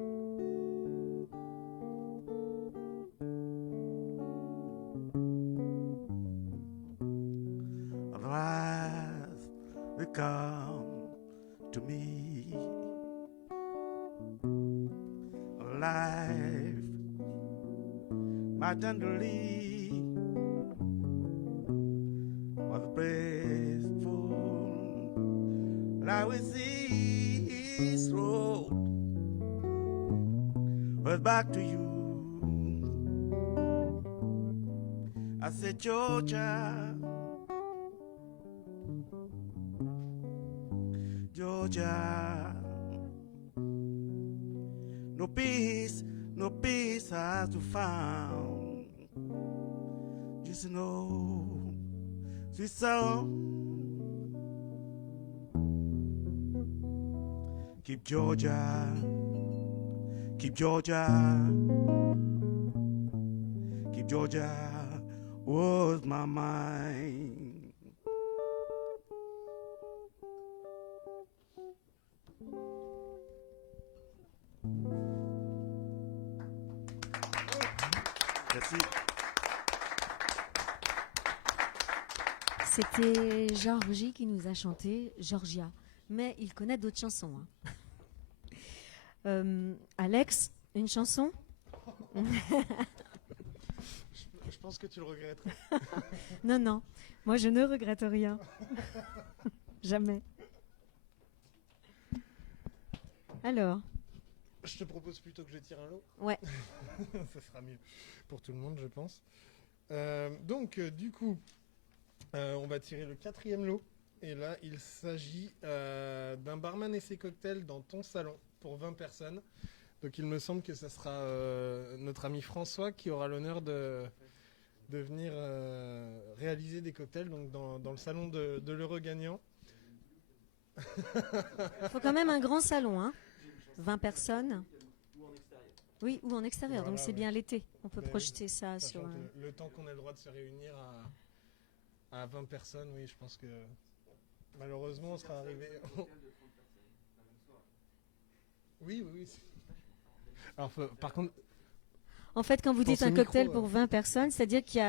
Will come to me. Life, my tenderly was graceful. I will see his road was back to you. I said, Georgia, Georgia, no peace has to found. is an old sweet song. Keep Georgia, keep Georgia, keep Georgia was my mind. Merci. C'était Georgie qui nous a chanté Georgia. Mais il connaît d'autres chansons. Hein. Alex, une chanson? Je pense que tu le regretterais. Non, non. Moi, je ne regrette rien. Jamais. Alors, Je te propose plutôt que je tire un lot. ouais. Ça sera mieux pour tout le monde, je pense. Donc, du coup, on va tirer le 4e lot. Et là, il s'agit d'un barman et ses cocktails dans ton salon pour 20 personnes. Donc, il me semble que ça sera notre ami François qui aura l'honneur de venir réaliser des cocktails donc dans le salon de l'heureux gagnant. Il faut quand même un grand salon, hein. 20 personnes. Oui, ou en extérieur. Voilà, donc c'est ouais. bien l'été. On peut Ben projeter ça Sachant sur. que le temps qu'on ait le droit de se réunir à 20 personnes, oui, je pense que malheureusement on sera arrivé. Oui, oui, oui. Alors, par contre, En fait, quand vous dites Pense au un cocktail micro, pour 20 personnes, c'est-à-dire qu'il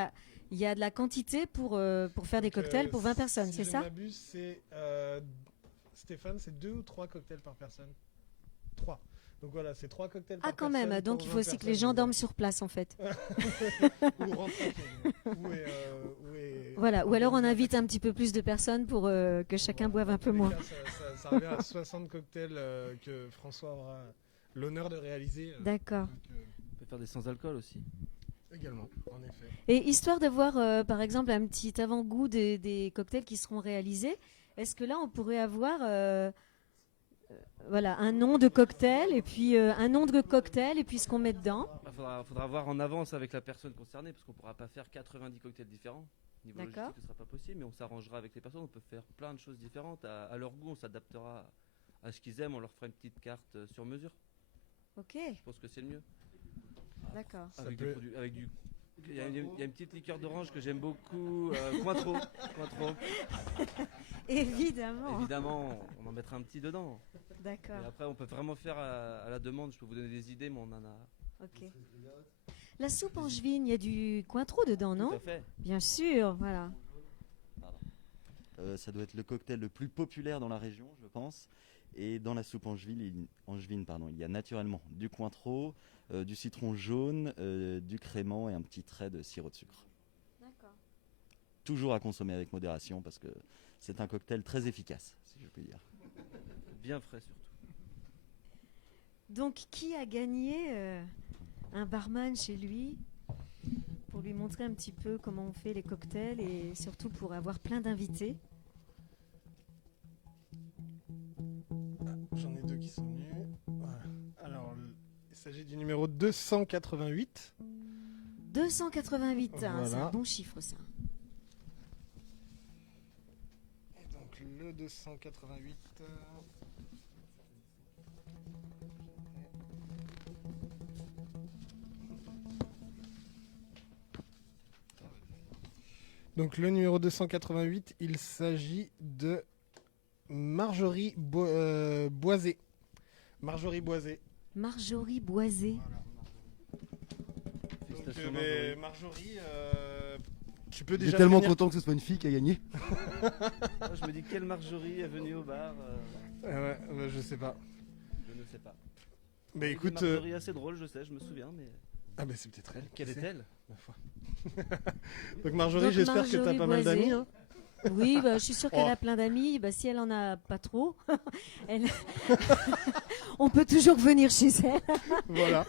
y a de la quantité pour faire des cocktails pour 20 personnes, si c'est je ça? ne m'abuse, c'est Stéphane, c'est 2 ou 3 cocktails par personne. 3. Donc voilà, c'est 3 cocktails par Ah, quand personne. même. Donc pour il faut 20 aussi que les personnes. gens dorment sur place, en fait. Ou rentrent à pied. Voilà. Ou alors on invite un petit peu plus de personnes pour que chacun boive un peu moins. Ça revient à 60 cocktails que François aura l'honneur de réaliser. D'accord. On peut faire des sans-alcool aussi. Également, en effet. Et histoire d'avoir, par exemple, un petit avant-goût des cocktails qui seront réalisés, est-ce que là, on pourrait avoir voilà, un nom de cocktail et puis un nom de cocktail et puis ce qu'on met dedans? Il faudra voir en avance avec la personne concernée parce qu'on ne pourra pas faire 90 cocktails différents. Niveau D'accord. logistique, ce ne sera pas possible, mais on s'arrangera avec les personnes. On peut faire plein de choses différentes. À leur goût, on s'adaptera à ce qu'ils aiment. On leur fera une petite carte sur mesure. Ok, Je pense que c'est le mieux. d'accord. Avec, peut- il y a une petite liqueur d'orange que j'aime beaucoup. Cointreau. Évidemment. Évidemment, on en mettra un petit dedans. D'accord. Et après, on peut vraiment faire à la demande. Je peux vous donner des idées, mais on en a. Ok. La soupe angevine, il y a du cointreau dedans, non? Tout à fait. Bien sûr, voilà. Ça doit être le cocktail le plus populaire dans la région, je pense. Et dans la soupe angevine, il y a naturellement du cointreau, du citron jaune, du crément et un petit trait de sirop de sucre. D'accord. Toujours à consommer avec modération parce que c'est un cocktail très efficace, si je puis dire. Bien frais surtout. Donc, qui a gagné un barman chez lui pour lui montrer un petit peu comment on fait les cocktails et surtout pour avoir plein d'invités? J'en ai 2 qui sont venus. Voilà. Alors, il s'agit du numéro 288. 288, hein, c'est Voilà. un bon chiffre ça. Et donc, le 288. Donc, le numéro 288, il s'agit de Marjorie Boisé. Marjorie Boisé. Marjorie Boisé. Donc, Félicitations, Marjorie, tu peux Il est déjà tellement venir- content que ce soit une fille qui a gagné. Moi, je me dis quelle Marjorie est venue au bar. Ouais, je sais pas. Je ne sais pas. Mais Il y a écoute, une Marjorie assez drôle, je sais, je me souviens, mais ah ben c'est peut-être elle. quelle qui sait, est-elle? ma foi. Donc Marjorie, Donc, j'espère que tu as Marjorie pas mal Boisé. d'amis. Hein. Oui, bah, je suis sûre qu'elle Oh. a plein d'amis. Bah, si elle en a pas trop, elle... on peut toujours venir chez elle. Voilà.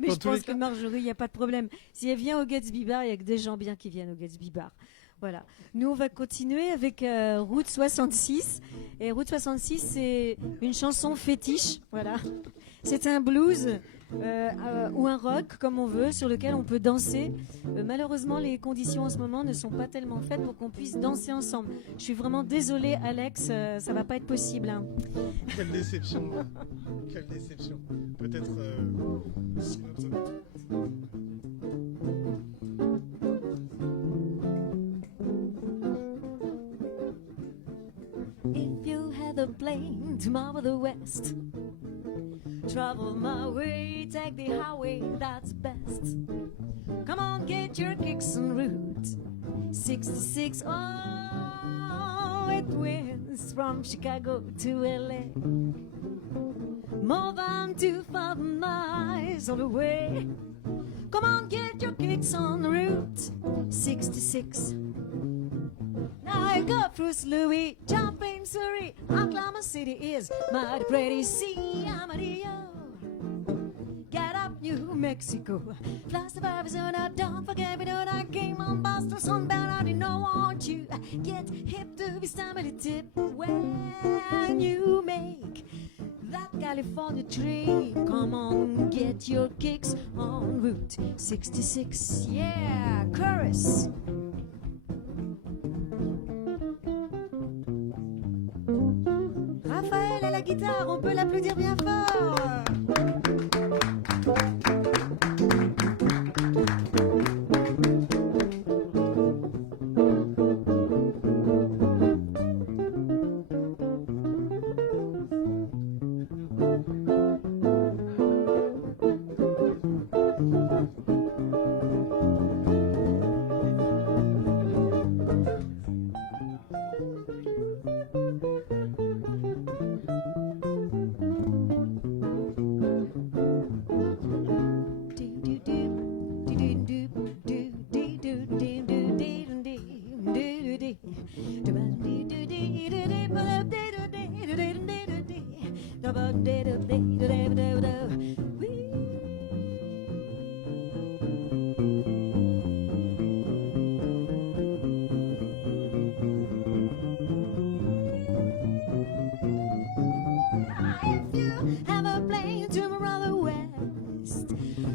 Mais Dans je tous les pense que Marjorie, il n'y a pas de problème. Si elle vient au Gatsby Bar, il n'y a que des gens bien qui viennent au Gatsby Bar. Voilà. Nous, on va continuer avec Route 66. Et Route 66, c'est une chanson fétiche. Voilà. C'est un blues ou un rock, comme on veut, sur lequel on peut danser. Malheureusement, les conditions en ce moment ne sont pas tellement faites pour qu'on puisse danser ensemble. Je suis vraiment désolée, Alex, ça va pas être possible. Hein. Quelle déception. Quelle déception. Peut-être If you had a plane to Marvel the West, travel my way, take the highway, that's best. Come on, get your kicks en route 66. Oh, it wins from Chicago to LA. More than 2,000 miles on the way. Come on, get your kicks on Route 66. Now I go through Louis, jump in Surrey. Oklahoma City is my pretty sea. Amarillo, get up New Mexico. Fly to Arizona, don't forget me when I came on Boston. Sunbound, I didn't know, won't you get hip to this family tip when you make that California trip. Come on, get your kicks on Route 66. Yeah, chorus. Raphaël à la guitare, on peut l'applaudir bien fort.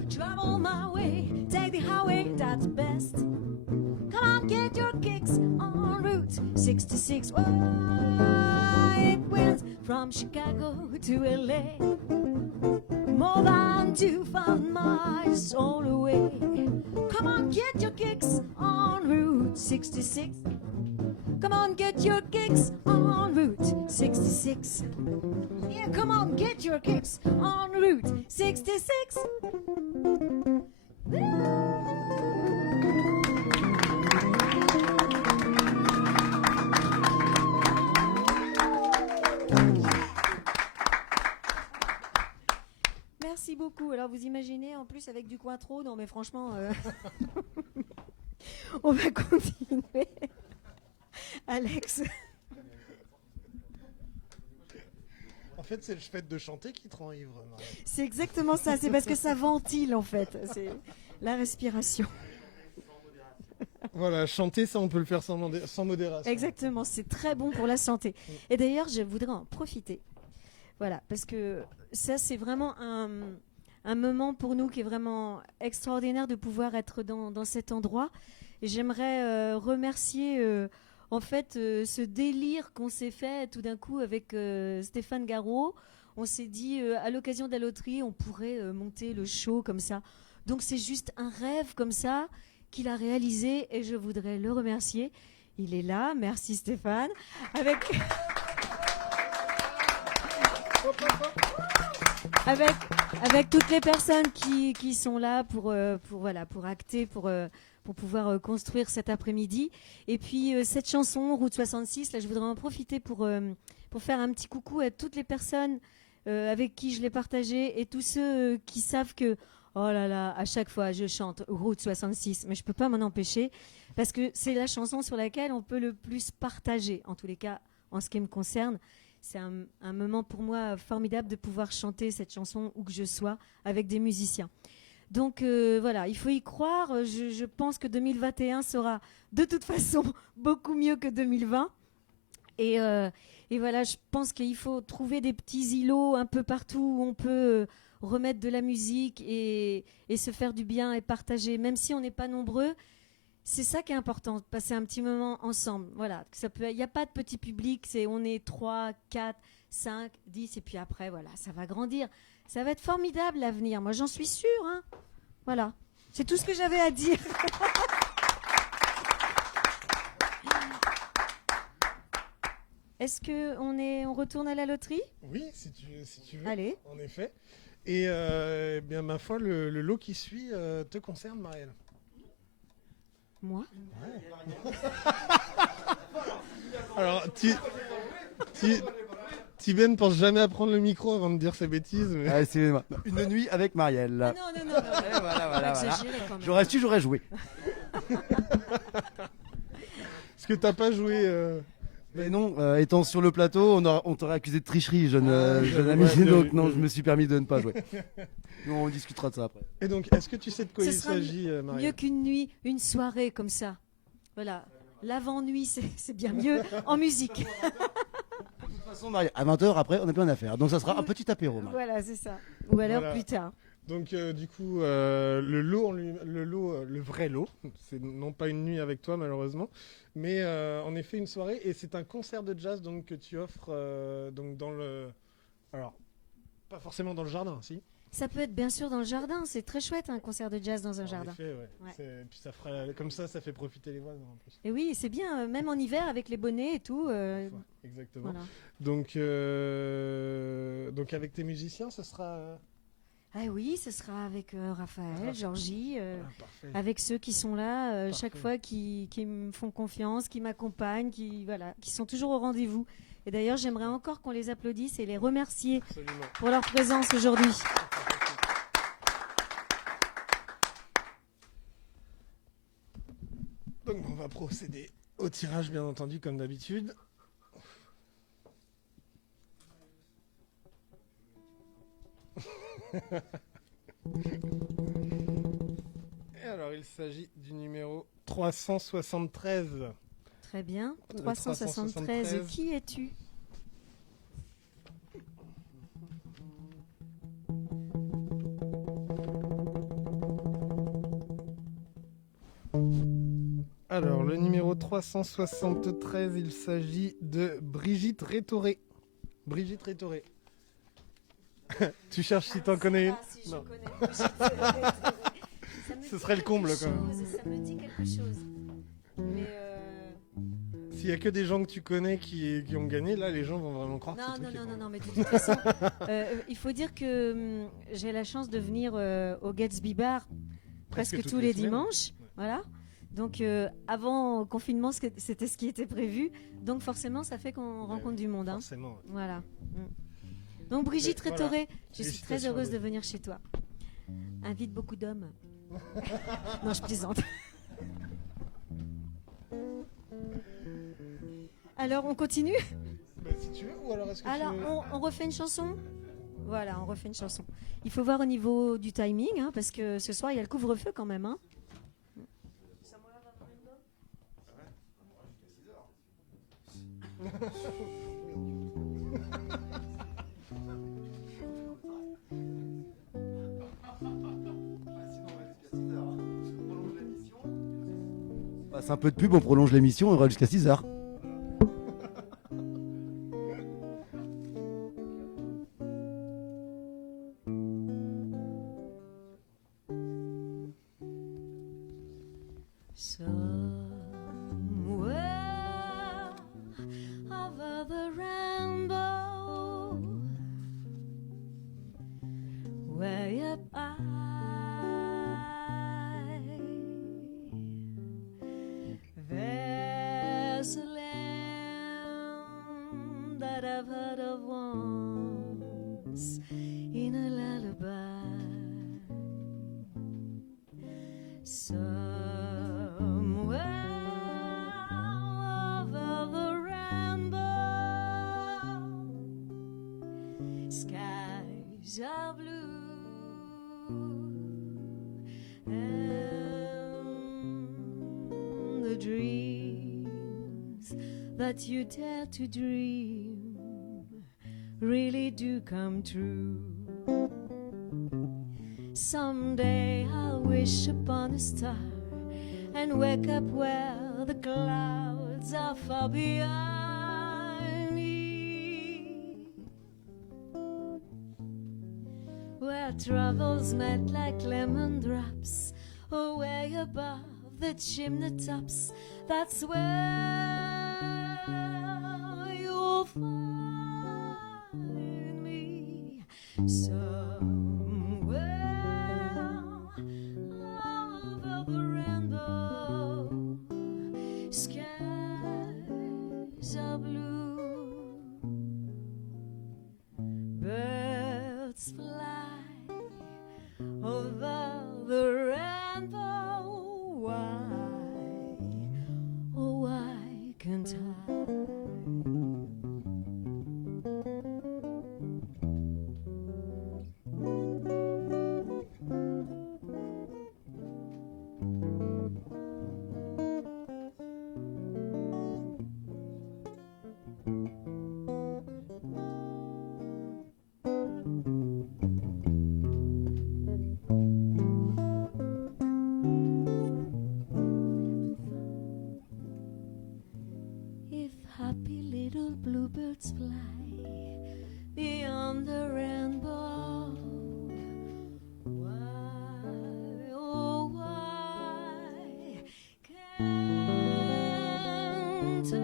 Travel my way, take the highway, that's best. Come on, get your kicks on Route 66. Oh, it went from Chicago to LA. More than 2,000 miles all the way. Come on, get your kicks on Route 66. Come on, get your kicks on Route 66. Yeah, come on, get your kicks on Route 66. Merci beaucoup. Alors vous imaginez en plus avec du Cointreau, non mais franchement, on va continuer. Alex. En fait, c'est le fait de chanter qui te rend ivre. Marie. C'est exactement ça, c'est parce que ça ventile en fait, c'est la respiration. Voilà, chanter, ça on peut le faire sans modération. Exactement, c'est très bon pour la santé. Et d'ailleurs, je voudrais en profiter. Voilà, parce que ça c'est vraiment un moment pour nous qui est vraiment extraordinaire de pouvoir être dans cet endroit. Et j'aimerais remercier en fait ce délire qu'on s'est fait tout d'un coup avec Stéphane Garot. On s'est dit à l'occasion de la loterie, on pourrait monter le show comme ça. Donc c'est juste un rêve comme ça qu'il a réalisé et je voudrais le remercier. Il est là, merci Stéphane. Avec toutes les personnes qui sont là pour acter, pour pouvoir construire cet après-midi. Et puis cette chanson, Route 66, là je voudrais en profiter pour faire un petit coucou à toutes les personnes avec qui je l'ai partagée et tous ceux qui savent que, oh là là, à chaque fois je chante Route 66, mais je ne peux pas m'en empêcher parce que c'est la chanson sur laquelle on peut le plus partager, en tous les cas en ce qui me concerne. C'est un moment pour moi formidable de pouvoir chanter cette chanson où que je sois avec des musiciens. Donc voilà, il faut y croire. Je pense que 2021 sera de toute façon beaucoup mieux que 2020. Et Et voilà, je pense qu'il faut trouver des petits îlots un peu partout où on peut remettre de la musique et se faire du bien et partager. Même si on n'est pas nombreux, c'est ça qui est important, de passer un petit moment ensemble. Voilà, il n'y a pas de petit public, on est 3, 4, 5, 10, et puis après, voilà, ça va grandir. Ça va être formidable l'avenir, moi j'en suis sûre. Hein. Voilà, c'est tout ce que j'avais à dire. Est-ce qu'on retourne à la loterie? Oui, si tu veux. Allez. En effet. Et bien, ma foi, le lot qui suit te concerne, Marielle. Moi? Alors, Tiben ne pense jamais à prendre le micro avant de dire ses bêtises. Mais... Ah, excusez-moi. Une nuit avec Marielle. Ah non. Voilà. Quand même. J'aurais su, j'aurais joué. Est-ce que t'as pas joué Mais non, étant sur le plateau, on t'aurait accusé de tricherie, jeune ami. ouais, Donc non, je me suis permis de ne pas jouer. Nous, on discutera de ça après. Et donc, est-ce que tu sais de quoi Ce il sera s'agit, Marielle? Mieux qu'une nuit, une soirée comme ça. Voilà. L'avant-nuit, c'est bien mieux en musique. De toute façon, Marielle, à 20h, après, on n'a plus rien à faire. Donc ça sera un petit apéro. Marielle. Voilà, c'est ça. Ou alors Voilà. plus tard. Donc du coup, le vrai lot, c'est non pas une nuit avec toi malheureusement, mais en effet une soirée, et c'est un concert de jazz donc que tu offres donc dans le, alors pas forcément dans le jardin, si. Ça peut être bien sûr dans le jardin. C'est très chouette un concert de jazz dans un jardin. En effet, ouais. Ouais. Puis ça fera comme ça fait profiter les voisins en plus. Et oui, c'est bien, même en hiver avec les bonnets et tout. Exactement. Voilà. Donc avec tes musiciens, ce sera. Ah oui, ce sera avec Raphaël, Georgie, Parfait. avec ceux qui sont là chaque Parfait. fois, qui me font confiance, qui m'accompagnent, qui sont toujours au rendez-vous. Et d'ailleurs, j'aimerais encore qu'on les applaudisse et les remercier Absolument. pour leur présence aujourd'hui. Donc on va procéder au tirage bien entendu comme d'habitude. Et alors il s'agit du numéro 373. Très bien. Le 373. 373. Qui es-tu? Alors le numéro 373, il s'agit de Brigitte Rétoré. Brigitte Rétoré. Tu cherches si t'en connais une? Ah, si je Non. connais Brigitte. Ça me Ce dit serait le comble, quelque quand même. chose, ça me dit quelque chose. Mais S'il y a que des gens que tu connais qui ont gagné, là les gens vont vraiment croire que c'est toi qui as gagné. non, mais de toute façon, il faut dire que j'ai la chance de venir au Gatsby Bar presque toutes tous les les semaines. dimanches. Voilà. Donc avant confinement, c'était ce qui était prévu. Donc forcément, ça fait qu'on rencontre du monde. Hein. Forcément. ouais. Voilà. Donc Brigitte Mais, voilà. Rétoré, je suis très Félicitations, heureuse de Brigitte. venir chez toi. Invite beaucoup d'hommes. Non, je plaisante. Alors, on continue? Bah, si tu veux, ou alors est-ce que Alors, tu veux... on refait une chanson? Voilà, on refait une chanson. Il faut voir au niveau du timing, hein, parce que ce soir, il y a le couvre-feu quand même. Hein. On passe un peu de pub, on prolonge l'émission, on ira jusqu'à 6h. Somewhere over the rainbow, way up high, there's a land that I've heard of once in a lullaby. Somewhere over the rainbow, skies are blue, and the dreams that you dare to dream really do come true. Someday I'll wish upon a star and wake up where the clouds are far behind me, where troubles melt like lemon drops away above the chimney tops. That's where you'll find me, somewhere over the rainbow. Skies are blue, birds fly over the rainbow. Why, oh why can't I? If happy little bluebirds fly beyond the rainbow, why, oh why can't I?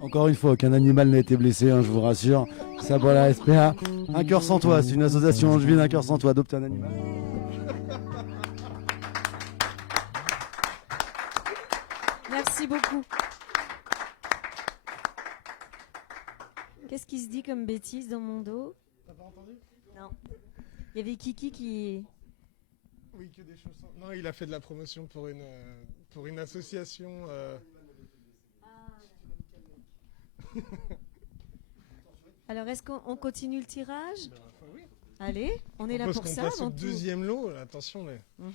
Encore une fois, aucun animal n'a été blessé, hein, je vous rassure. Ça pour la SPA. Un cœur sans toi, c'est une association angevine, un cœur sans toi, adopte un animal. Merci beaucoup. Qu'est-ce qui se dit comme bêtise dans mon dos? T'as pas entendu? Non. Il y avait Kiki qui... Oui, que des chaussons. Non, il a fait de la promotion pour une association. Alors, est-ce qu'on continue le tirage? Oui. Allez, on est là Propose pour qu'on ça. passe au avant tout. deuxième lot. Attention, Mhm.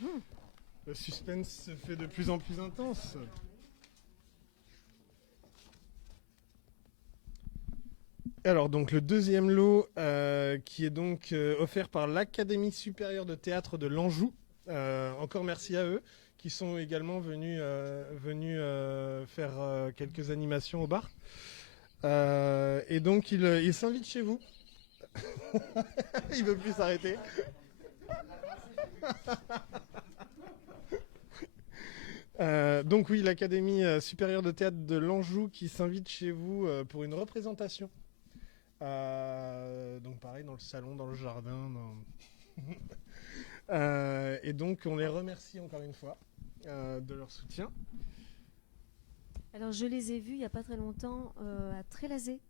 le suspense se fait de plus en plus intense. Alors, donc, le deuxième lot qui est donc offert par l'Académie supérieure de théâtre de l'Anjou. Encore merci à eux, qui sont également venus faire quelques animations au bar. Et donc, il s'invite chez vous. Il veut plus s'arrêter. Donc oui, l'Académie supérieure de théâtre de l'Anjou qui s'invite chez vous pour une représentation. Donc pareil, dans le salon, dans le jardin. Et donc on les remercie encore une fois de leur soutien. Alors, je les ai vus il n'y a pas très longtemps à Trélazé,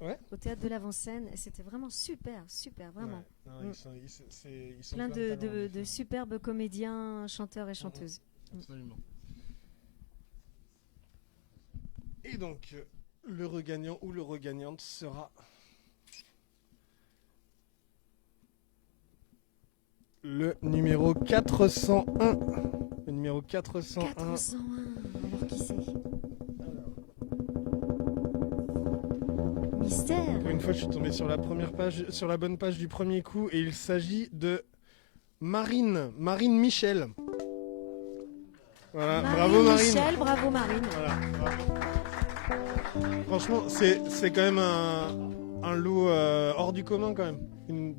Ouais. au théâtre de l'Avant-Scène, et c'était vraiment super, vraiment. Ouais, non, ils sont Plein de talent, en de effet. superbes comédiens, chanteurs et chanteuses. Absolument. Et donc, le regagnant ou le regagnante sera le numéro 401. Le numéro 401. 401, alors qui c'est? Mystère. Pour une fois, je suis tombé sur la première page, sur la bonne page du premier coup, et il s'agit de Marine Michel. Voilà, bravo Marine. Michel, bravo Marine. Voilà, bravo. Franchement, c'est quand même un lot hors du commun quand même.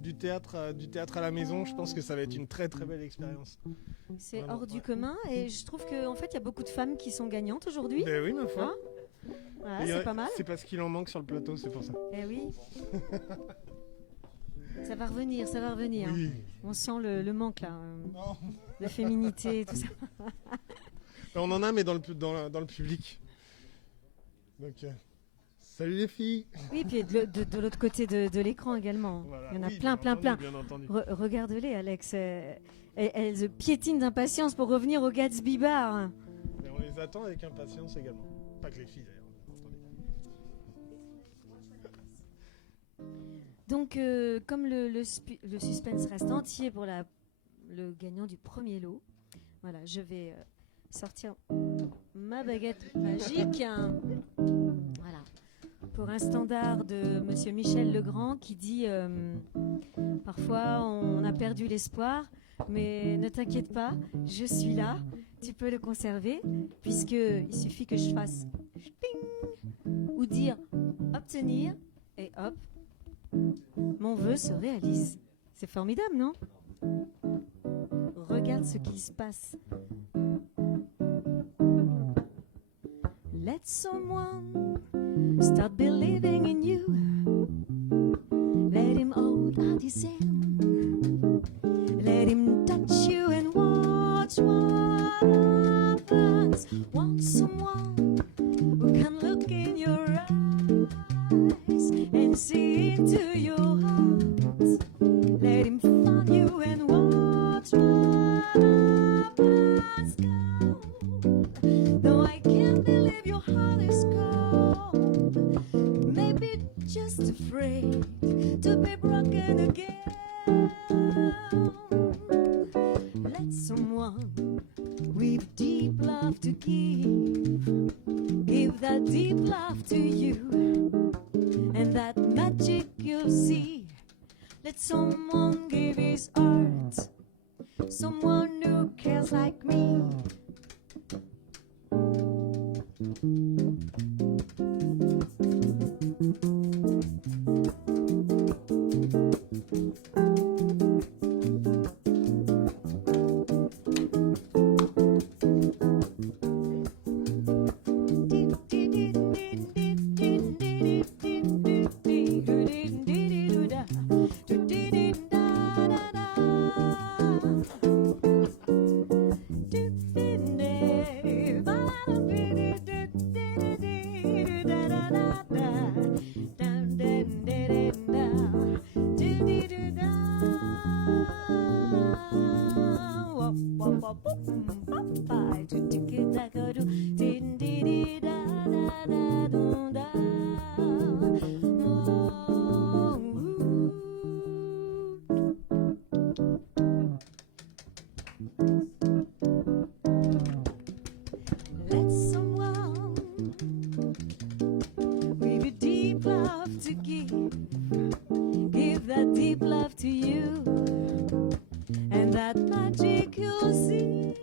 Du théâtre à la maison, je pense que ça va être une très très belle expérience. C'est Vraiment, hors du ouais. commun, et je trouve qu'en fait, il y a beaucoup de femmes qui sont gagnantes aujourd'hui. Ben oui, ma foi. Hein Voilà, Et c'est pas mal. C'est parce qu'il en manque sur le plateau, c'est pour ça. Eh oui. Ça va revenir, ça va revenir. Oui. On sent le manque là, Non. de féminité, tout ça. On en a, mais dans le public. Donc, Salut les filles. Oui, puis de l'autre côté de l'écran également. Voilà. Il y en a Oui, plein, bien plein, entendu, plein. bien entendu. Regardez-les, Alex. Elles se piétinent d'impatience pour revenir au Gatsby Bar. Et on les attend avec impatience également. Pas que les filles d'ailleurs. Donc, comme le suspense reste entier pour le gagnant du premier lot, voilà, je vais sortir ma baguette magique. Voilà. Pour un standard de Monsieur Michel Legrand qui dit parfois on a perdu l'espoir, mais ne t'inquiète pas, je suis là, tu peux le conserver, puisqu'il suffit que je fasse ping ou dire obtenir et hop, mon vœu se réalise. C'est formidable, non? Regarde ce qui se passe. Let someone start believing in you. Let him hold out his hand. Let him touch you and watch what happens. Want someone who can look in your eyes and see into your heart. Let him find you and watch what happens. Though I can't believe your heart is cold, maybe just afraid to be broken again. Let someone with deep love to give that deep love to you, and that magic you'll see. Let someone give his heart, someone who cares like me. Let someone with a deep love to give that deep love to you, and that magic you'll see.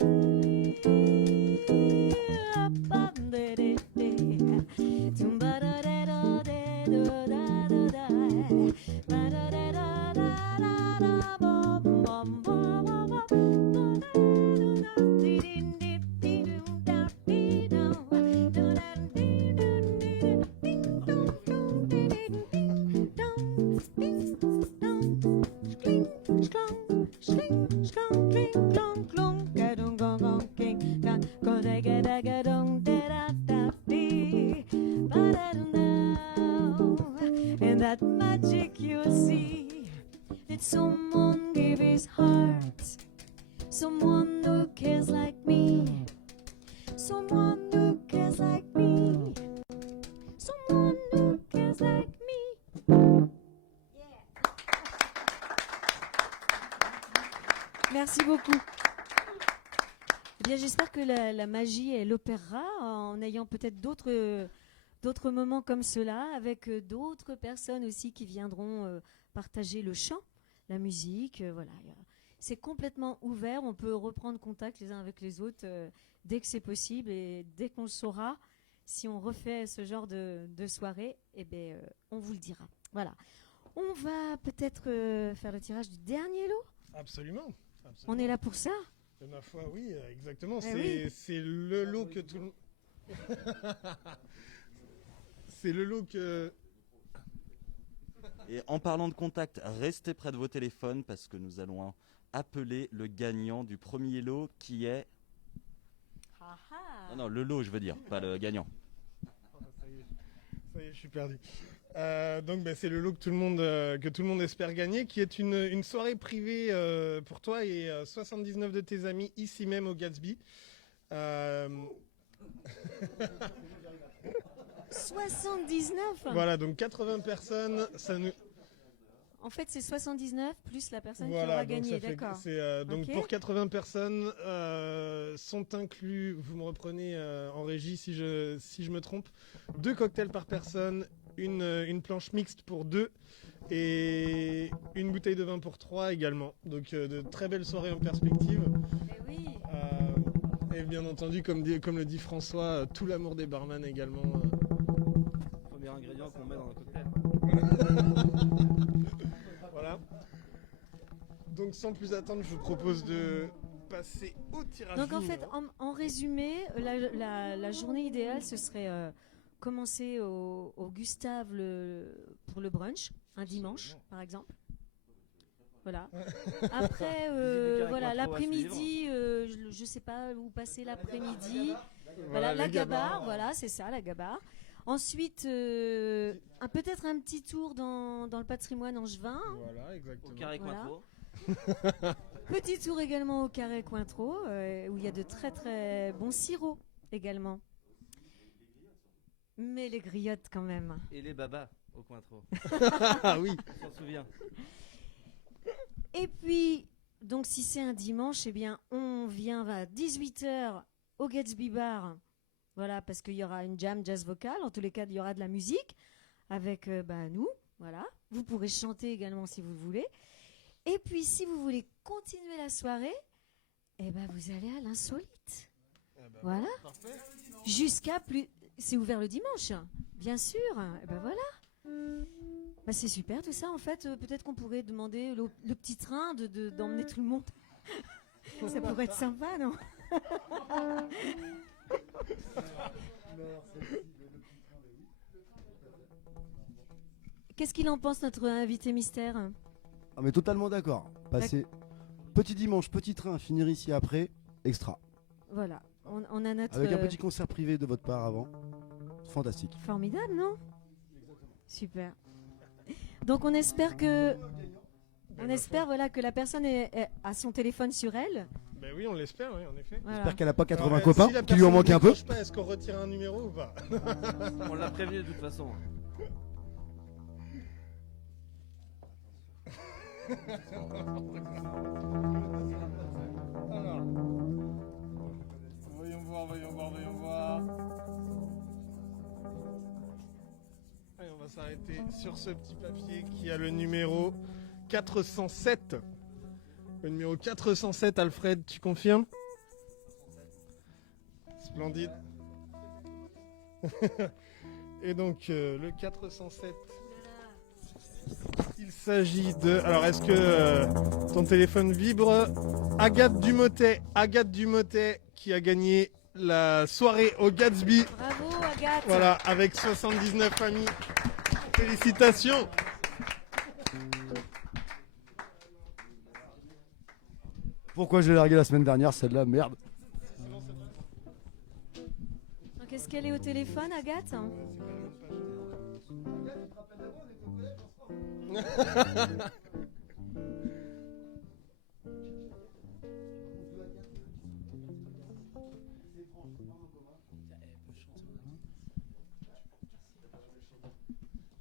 And that magic you'll see. Let someone give his heart, someone who cares like me, someone who cares like me, someone who cares like me. Merci beaucoup. Eh bien, j'espère que la magie, elle opérera en ayant peut-être d'autres moments comme cela, avec d'autres personnes aussi qui viendront partager le chant, la musique. Voilà. C'est complètement ouvert. On peut reprendre contact les uns avec les autres dès que c'est possible et dès qu'on le saura. Si on refait ce genre de soirée, eh bien, on vous le dira. Voilà. On va peut-être faire le tirage du dernier lot. Absolument. On est là pour ça. Et ma foi, oui, exactement. Eh C'est le lot que tout le monde... C'est le lot que... Et en parlant de contact, restez près de vos téléphones parce que nous allons appeler le gagnant du premier lot qui est... Non, le lot je veux dire, pas le gagnant. Ça y est, je suis perdu. Donc c'est le lot que tout le monde espère gagner, qui est une soirée privée pour toi et 79 de tes amis ici même au Gatsby. 79. Voilà, donc 80 personnes, ça nous... En fait, c'est 79 plus la personne qui Voilà, aura donc gagné, ça fait- d'accord. donc Ok. pour 80 personnes, sont inclus, vous me reprenez en régie si je me trompe, 2 cocktails par personne, une planche mixte pour 2 et une bouteille de vin pour 3 également. Donc de très belles soirées en perspective. Eh oui. Et bien entendu, comme le dit François, tout l'amour des barman également. Premier ingrédient qu'on met dans le cocktail. Voilà. Donc sans plus attendre, je vous propose de passer au tirage. Donc en libre. fait, en résumé, la journée idéale, ce serait commencer au Gustave pour le brunch, un dimanche par exemple. Voilà. Après, Visite voilà, Carré Cointreau à l'après-midi, je sais pas où passer l'après-midi. Voilà, la les gabarres. gabarre, voilà, c'est ça, la gabarre. Ensuite, peut-être un petit tour dans le patrimoine angevin. Voilà, Au exactement. carré Voilà. Cointreau. Petit tour également au Carré Cointreau, où il y a de très très bons sirops également. Mais les griottes quand même. Et les babas au Cointreau. Ah oui. On s'en souvient. Et puis, donc si c'est un dimanche, eh bien, on vient à 18h au Gatsby Bar. Voilà, parce qu'il y aura une jam jazz vocale. En tous les cas, il y aura de la musique avec nous. Voilà. Vous pourrez chanter également si vous voulez. Et puis, si vous voulez continuer la soirée, eh ben, vous allez à l'insolite. Voilà. Jusqu'à plus. C'est ouvert le dimanche, bien sûr. Eh ben voilà. Bah, c'est super tout ça. En fait, peut-être qu'on pourrait demander le petit train d'emmener tout le monde. Ça pourrait être sympa, non? Qu'est-ce qu'il en pense, notre invité mystère? Ah mais totalement d'accord. Passer petit dimanche, petit train, finir ici après, extra. Voilà. On a notre. Avec un petit concert privé de votre part avant. Fantastique. Formidable, non? Super. Donc on espère que. On espère voilà, que la personne a son téléphone sur elle. Ben oui, on l'espère, oui, en effet. Voilà. J'espère qu'elle a pas 80 Alors, copains si la qui lui en personne manquent un peu. décroche pas, est-ce qu'on retire un numéro ou pas? On l'a prévenu de toute façon. Alors, voyons voir. Allez, on va s'arrêter sur ce petit papier qui a le numéro 407. Le numéro 407, Alfred, tu confirmes? Splendide. Et donc, le 407... Il s'agit de... Alors, est-ce que ton téléphone vibre? Agathe Dumotet qui a gagné la soirée au Gatsby. Bravo, Agathe. Voilà, avec 79 familles. Félicitations. Pourquoi je l'ai largué la semaine dernière, celle-là, merde. Donc est-ce qu'elle est au téléphone, Agathe?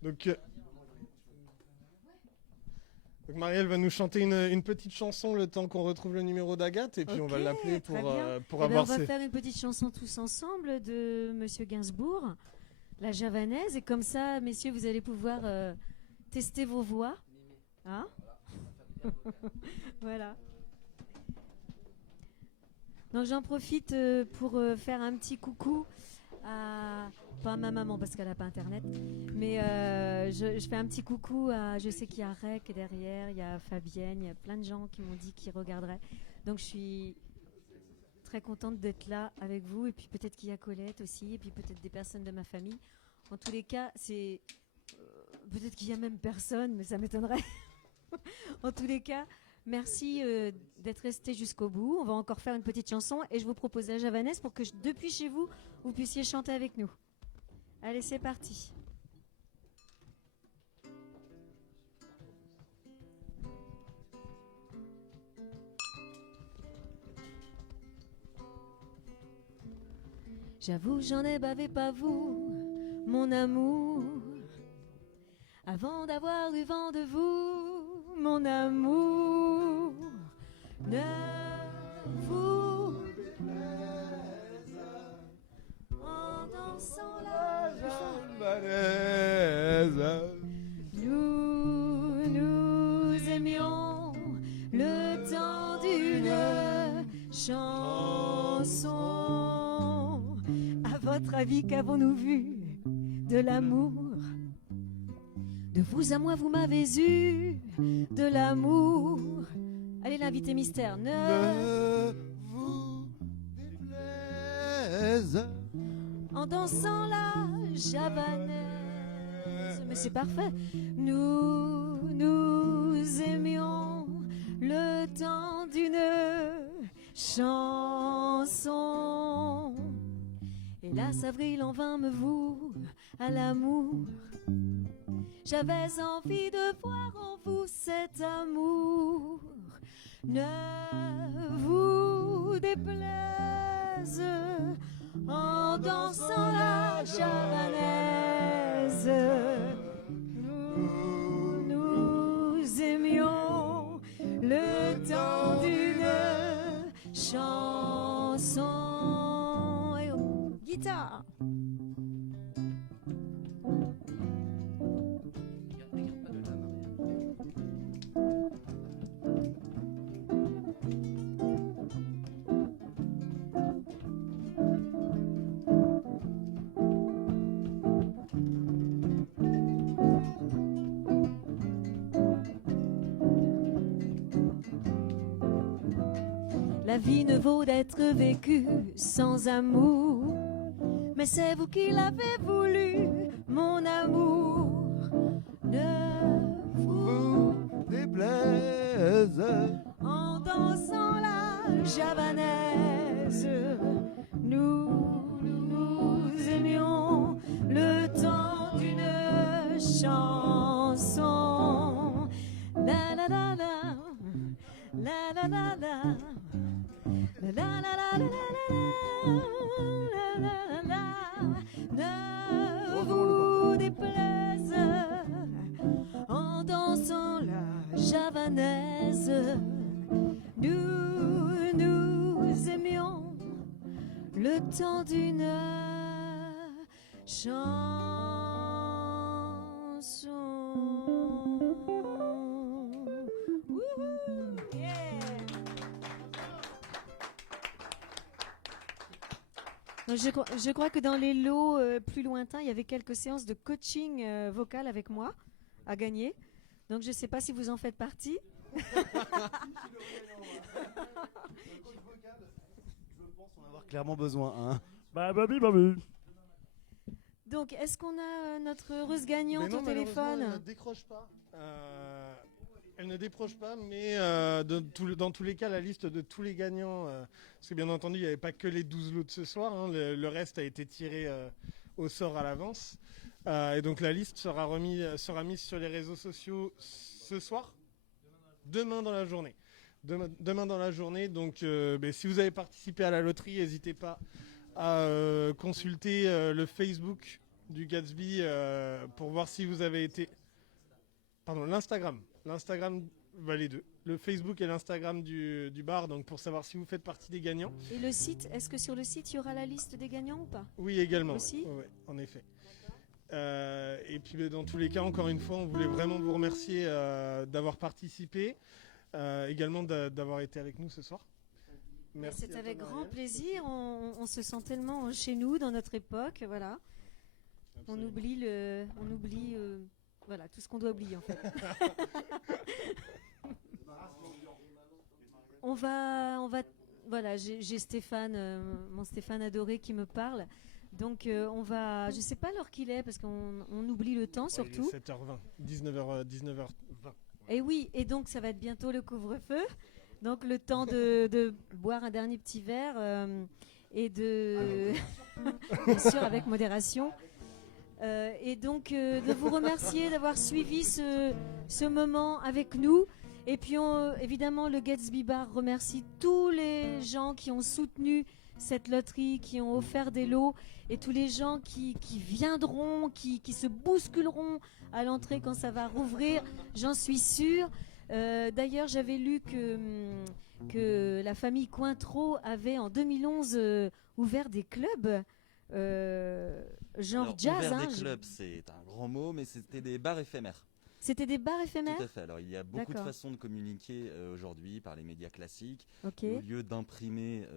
Donc Marielle va nous chanter une petite chanson le temps qu'on retrouve le numéro d'Agathe et puis on va Ok, l'appeler très pour bien. Eh ben, avoir on va ses... faire une petite chanson tous ensemble de Monsieur Gainsbourg, la javanaise, et comme ça, messieurs, vous allez pouvoir tester vos voix. Hein? Voilà. Donc j'en profite pour faire un petit coucou à... Pas à ma maman parce qu'elle n'a pas internet, mais je fais un petit coucou à... Je sais qu'il y a Rec derrière, il y a Fabienne, il y a plein de gens qui m'ont dit qu'ils regarderaient. Donc je suis très contente d'être là avec vous, et puis peut-être qu'il y a Colette aussi, et puis peut-être des personnes de ma famille. En tous les cas, c'est... peut-être qu'il y a même personne, mais ça m'étonnerait. En tous les cas, merci d'être resté jusqu'au bout. On va encore faire une petite chanson et je vous propose la javanaise pour que depuis chez vous, vous puissiez chanter avec nous. Allez, c'est parti. J'avoue, j'en ai bavé, pas vous, mon amour. Avant d'avoir du vent de vous, mon amour. Ne vous déplaise en dansant la Javanaise. Nous aimions le temps d'une chanson. À votre avis, qu'avons-nous vu de l'amour? De vous à moi, vous m'avez eu de l'amour. Allez, l'invité mystère, Ne vous déplaise. en dansant la javanaise. Mais c'est parfait. Nous aimions le temps d'une chanson. Hélas, avril en vain me voue à l'amour. J'avais envie de voir en vous cet amour. Ne vous déplaise en dansant la javanaise. Nous aimions le temps d'une chanson. Et oh, guitare. Regarde pas de là, Marianne. La vie ne vaut d'être vécue sans amour. Mais c'est vous qui l'avez voulu, mon amour. Ne vous Déplaise. en dansant la javanaise. Nous aimions le temps d'une chanson. La la la la, la la la la, la la la la la la. Ne vous déplaise en dansant la javanaise. Nous aimions le temps d'une chanson. Wouhou, yeah. Donc, je crois que dans les lots plus lointains, il y avait quelques séances de coaching vocal avec moi à gagner. Donc je ne sais pas si vous en faites partie. Je pense en avoir clairement besoin. Hein. Donc est-ce qu'on a notre heureuse gagnante Mais non, au malheureusement, téléphone? Elle ne décroche pas. Elle ne décroche pas, mais dans tous les cas, la liste de tous les gagnants, parce que bien entendu, il n'y avait pas que les 12 lots de ce soir, hein, le reste a été tiré au sort à l'avance. Et donc la liste sera mise sur les réseaux sociaux ce soir, demain dans la journée. Demain dans la journée, donc si vous avez participé à la loterie, n'hésitez pas à consulter le Facebook du Gatsby pour voir si vous avez été... Pardon, l'Instagram, les deux. Le Facebook et l'Instagram du bar, donc pour savoir si vous faites partie des gagnants. Et le site, est-ce que sur le site, il y aura la liste des gagnants ou pas? Oui, également. Aussi ouais, en effet. Et puis dans tous les cas, encore une fois, on voulait vraiment vous remercier d'avoir participé, également d'avoir été avec nous ce soir. Merci. C'est avec grand plaisir, on se sent tellement chez nous, dans notre époque, voilà. Absolument. On oublie voilà, tout ce qu'on doit oublier en fait. on va, voilà, j'ai Stéphane, mon Stéphane adoré qui me parle. Donc on va, je sais pas l'heure qu'il est parce qu'on oublie le temps surtout. Il est 7h20, 19h20. Et oui, et donc ça va être bientôt le couvre-feu. Donc le temps de boire un dernier petit verre et de, bien sûr avec modération. Et donc de vous remercier d'avoir suivi ce moment avec nous. Et puis évidemment le Gatsby Bar remercie tous les gens qui ont soutenu cette loterie, qui ont offert des lots, et tous les gens qui viendront, qui se bousculeront à l'entrée quand ça va rouvrir, j'en suis sûre. D'ailleurs, j'avais lu que la famille Cointreau avait en 2011 ouvert des clubs genre Alors, jazz. ouvert Hein, des clubs, c'est un grand mot, mais c'était des bars éphémères. C'était des bars éphémères. Tout à fait. Alors, il y a beaucoup de D'accord. façons de communiquer aujourd'hui par les médias classiques. Ok. Au lieu d'imprimer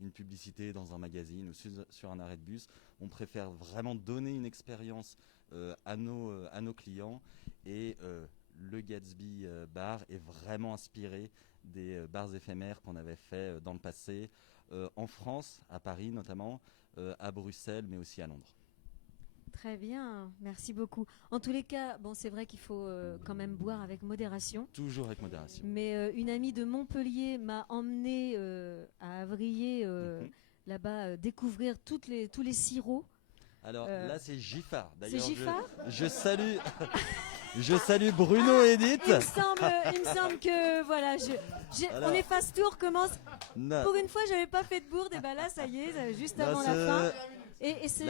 une publicité dans un magazine ou sur un arrêt de bus, on préfère vraiment donner une expérience à nos clients. Et le Gatsby Bar est vraiment inspiré des bars éphémères qu'on avait fait dans le passé, en France, à Paris notamment, à Bruxelles, mais aussi à Londres. Très bien, merci beaucoup. En tous les cas, bon, c'est vrai qu'il faut quand même boire avec modération. Toujours avec modération. Mais une amie de Montpellier m'a emmenée à Avrier, là-bas, découvrir tous les sirops. Alors là, c'est Giffard. D'ailleurs, C'est Giffard je salue, je salue Bruno et Edith. Il me semble que voilà, Alors, on efface tout, on recommence. Non. Pour une fois, j'avais pas fait de bourde, et ben là, ça y est, juste Non, avant la fin. Et c'est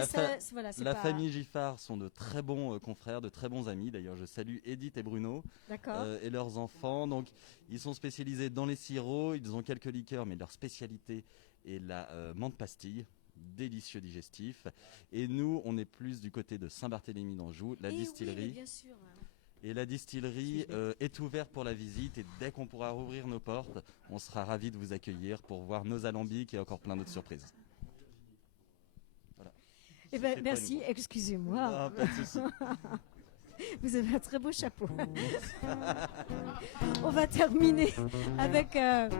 voilà, c'est la pas... famille Giffard sont de très bons confrères, de très bons amis. D'ailleurs, je salue Edith et Bruno et leurs enfants. Donc, ils sont spécialisés dans les sirops. Ils ont quelques liqueurs, mais leur spécialité est la menthe pastille. Délicieux digestif. Et nous, on est plus du côté de Saint-Barthélemy d'Anjou, la distillerie. Oui, bien sûr. Et la distillerie est ouverte pour la visite. Et dès qu'on pourra rouvrir nos portes, on sera ravis de vous accueillir pour voir nos alambics et encore plein d'autres surprises. Voilà. Eh ben, C'était merci, pas une- excusez-moi. Ah, pas de souci. Vous avez un très beau chapeau. On va terminer avec un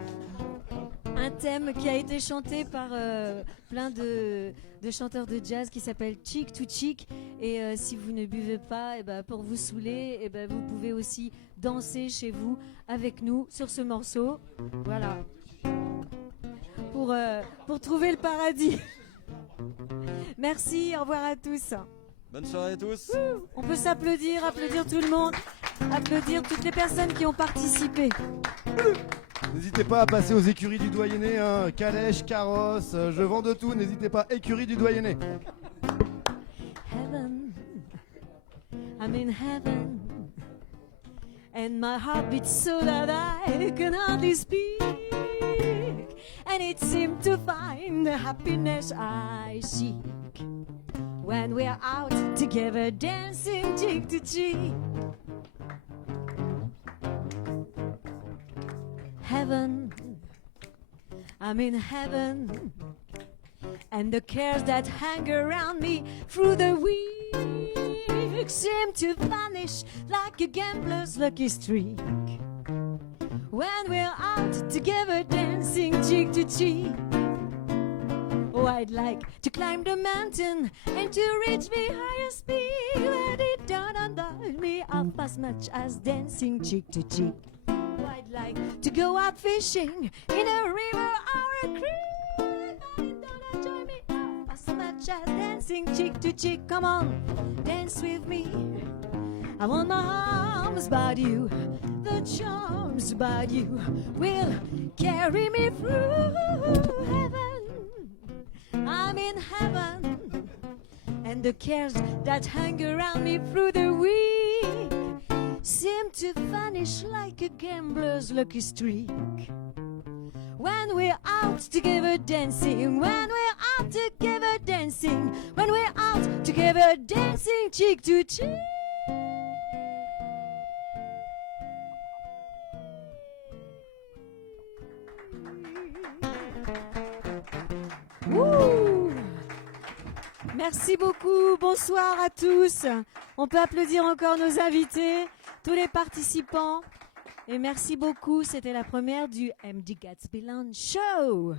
thème qui a été chanté par plein de chanteurs de jazz qui s'appelle Cheek to Cheek. Et si vous ne buvez pas, et ben, pour vous saouler, et ben, vous pouvez aussi danser chez vous avec nous sur ce morceau. Voilà. Pour trouver le paradis. Merci, au revoir à tous. Bonne soirée à tous. On peut s'applaudir, applaudir tout le monde, applaudir toutes les personnes qui ont participé. N'hésitez pas à passer aux écuries du Doyenné, hein. Calèche, carrosse, je vends de tout, n'hésitez pas, écurie du Doyenné. Heaven, I'm in heaven, and my heart beats so that I can hardly speak, and it seemed to find the happiness I seek. When we're out together dancing cheek to cheek. Heaven, I'm in heaven, and the cares that hang around me through the week seem to vanish like a gambler's lucky streak. When we're out together dancing cheek to cheek. Oh, I'd like to climb the mountain and to reach the highest peak, but it don't undoes me off as much as dancing cheek to cheek. Oh, I'd like to go out fishing in a river or a creek, but it don't enjoy me off as much as dancing cheek to cheek. Come on, dance with me. I want my arms about you, the charms about you will carry me through heaven. I'm in heaven, and the cares that hang around me through the week seem to vanish like a gambler's lucky streak. When we're out together dancing, when we're out together dancing, when we're out together dancing cheek to cheek. Ouh. Merci beaucoup, bonsoir à tous. On peut applaudir encore nos invités, tous les participants. Et merci beaucoup, c'était la première du MD Gatsby Lounge Show.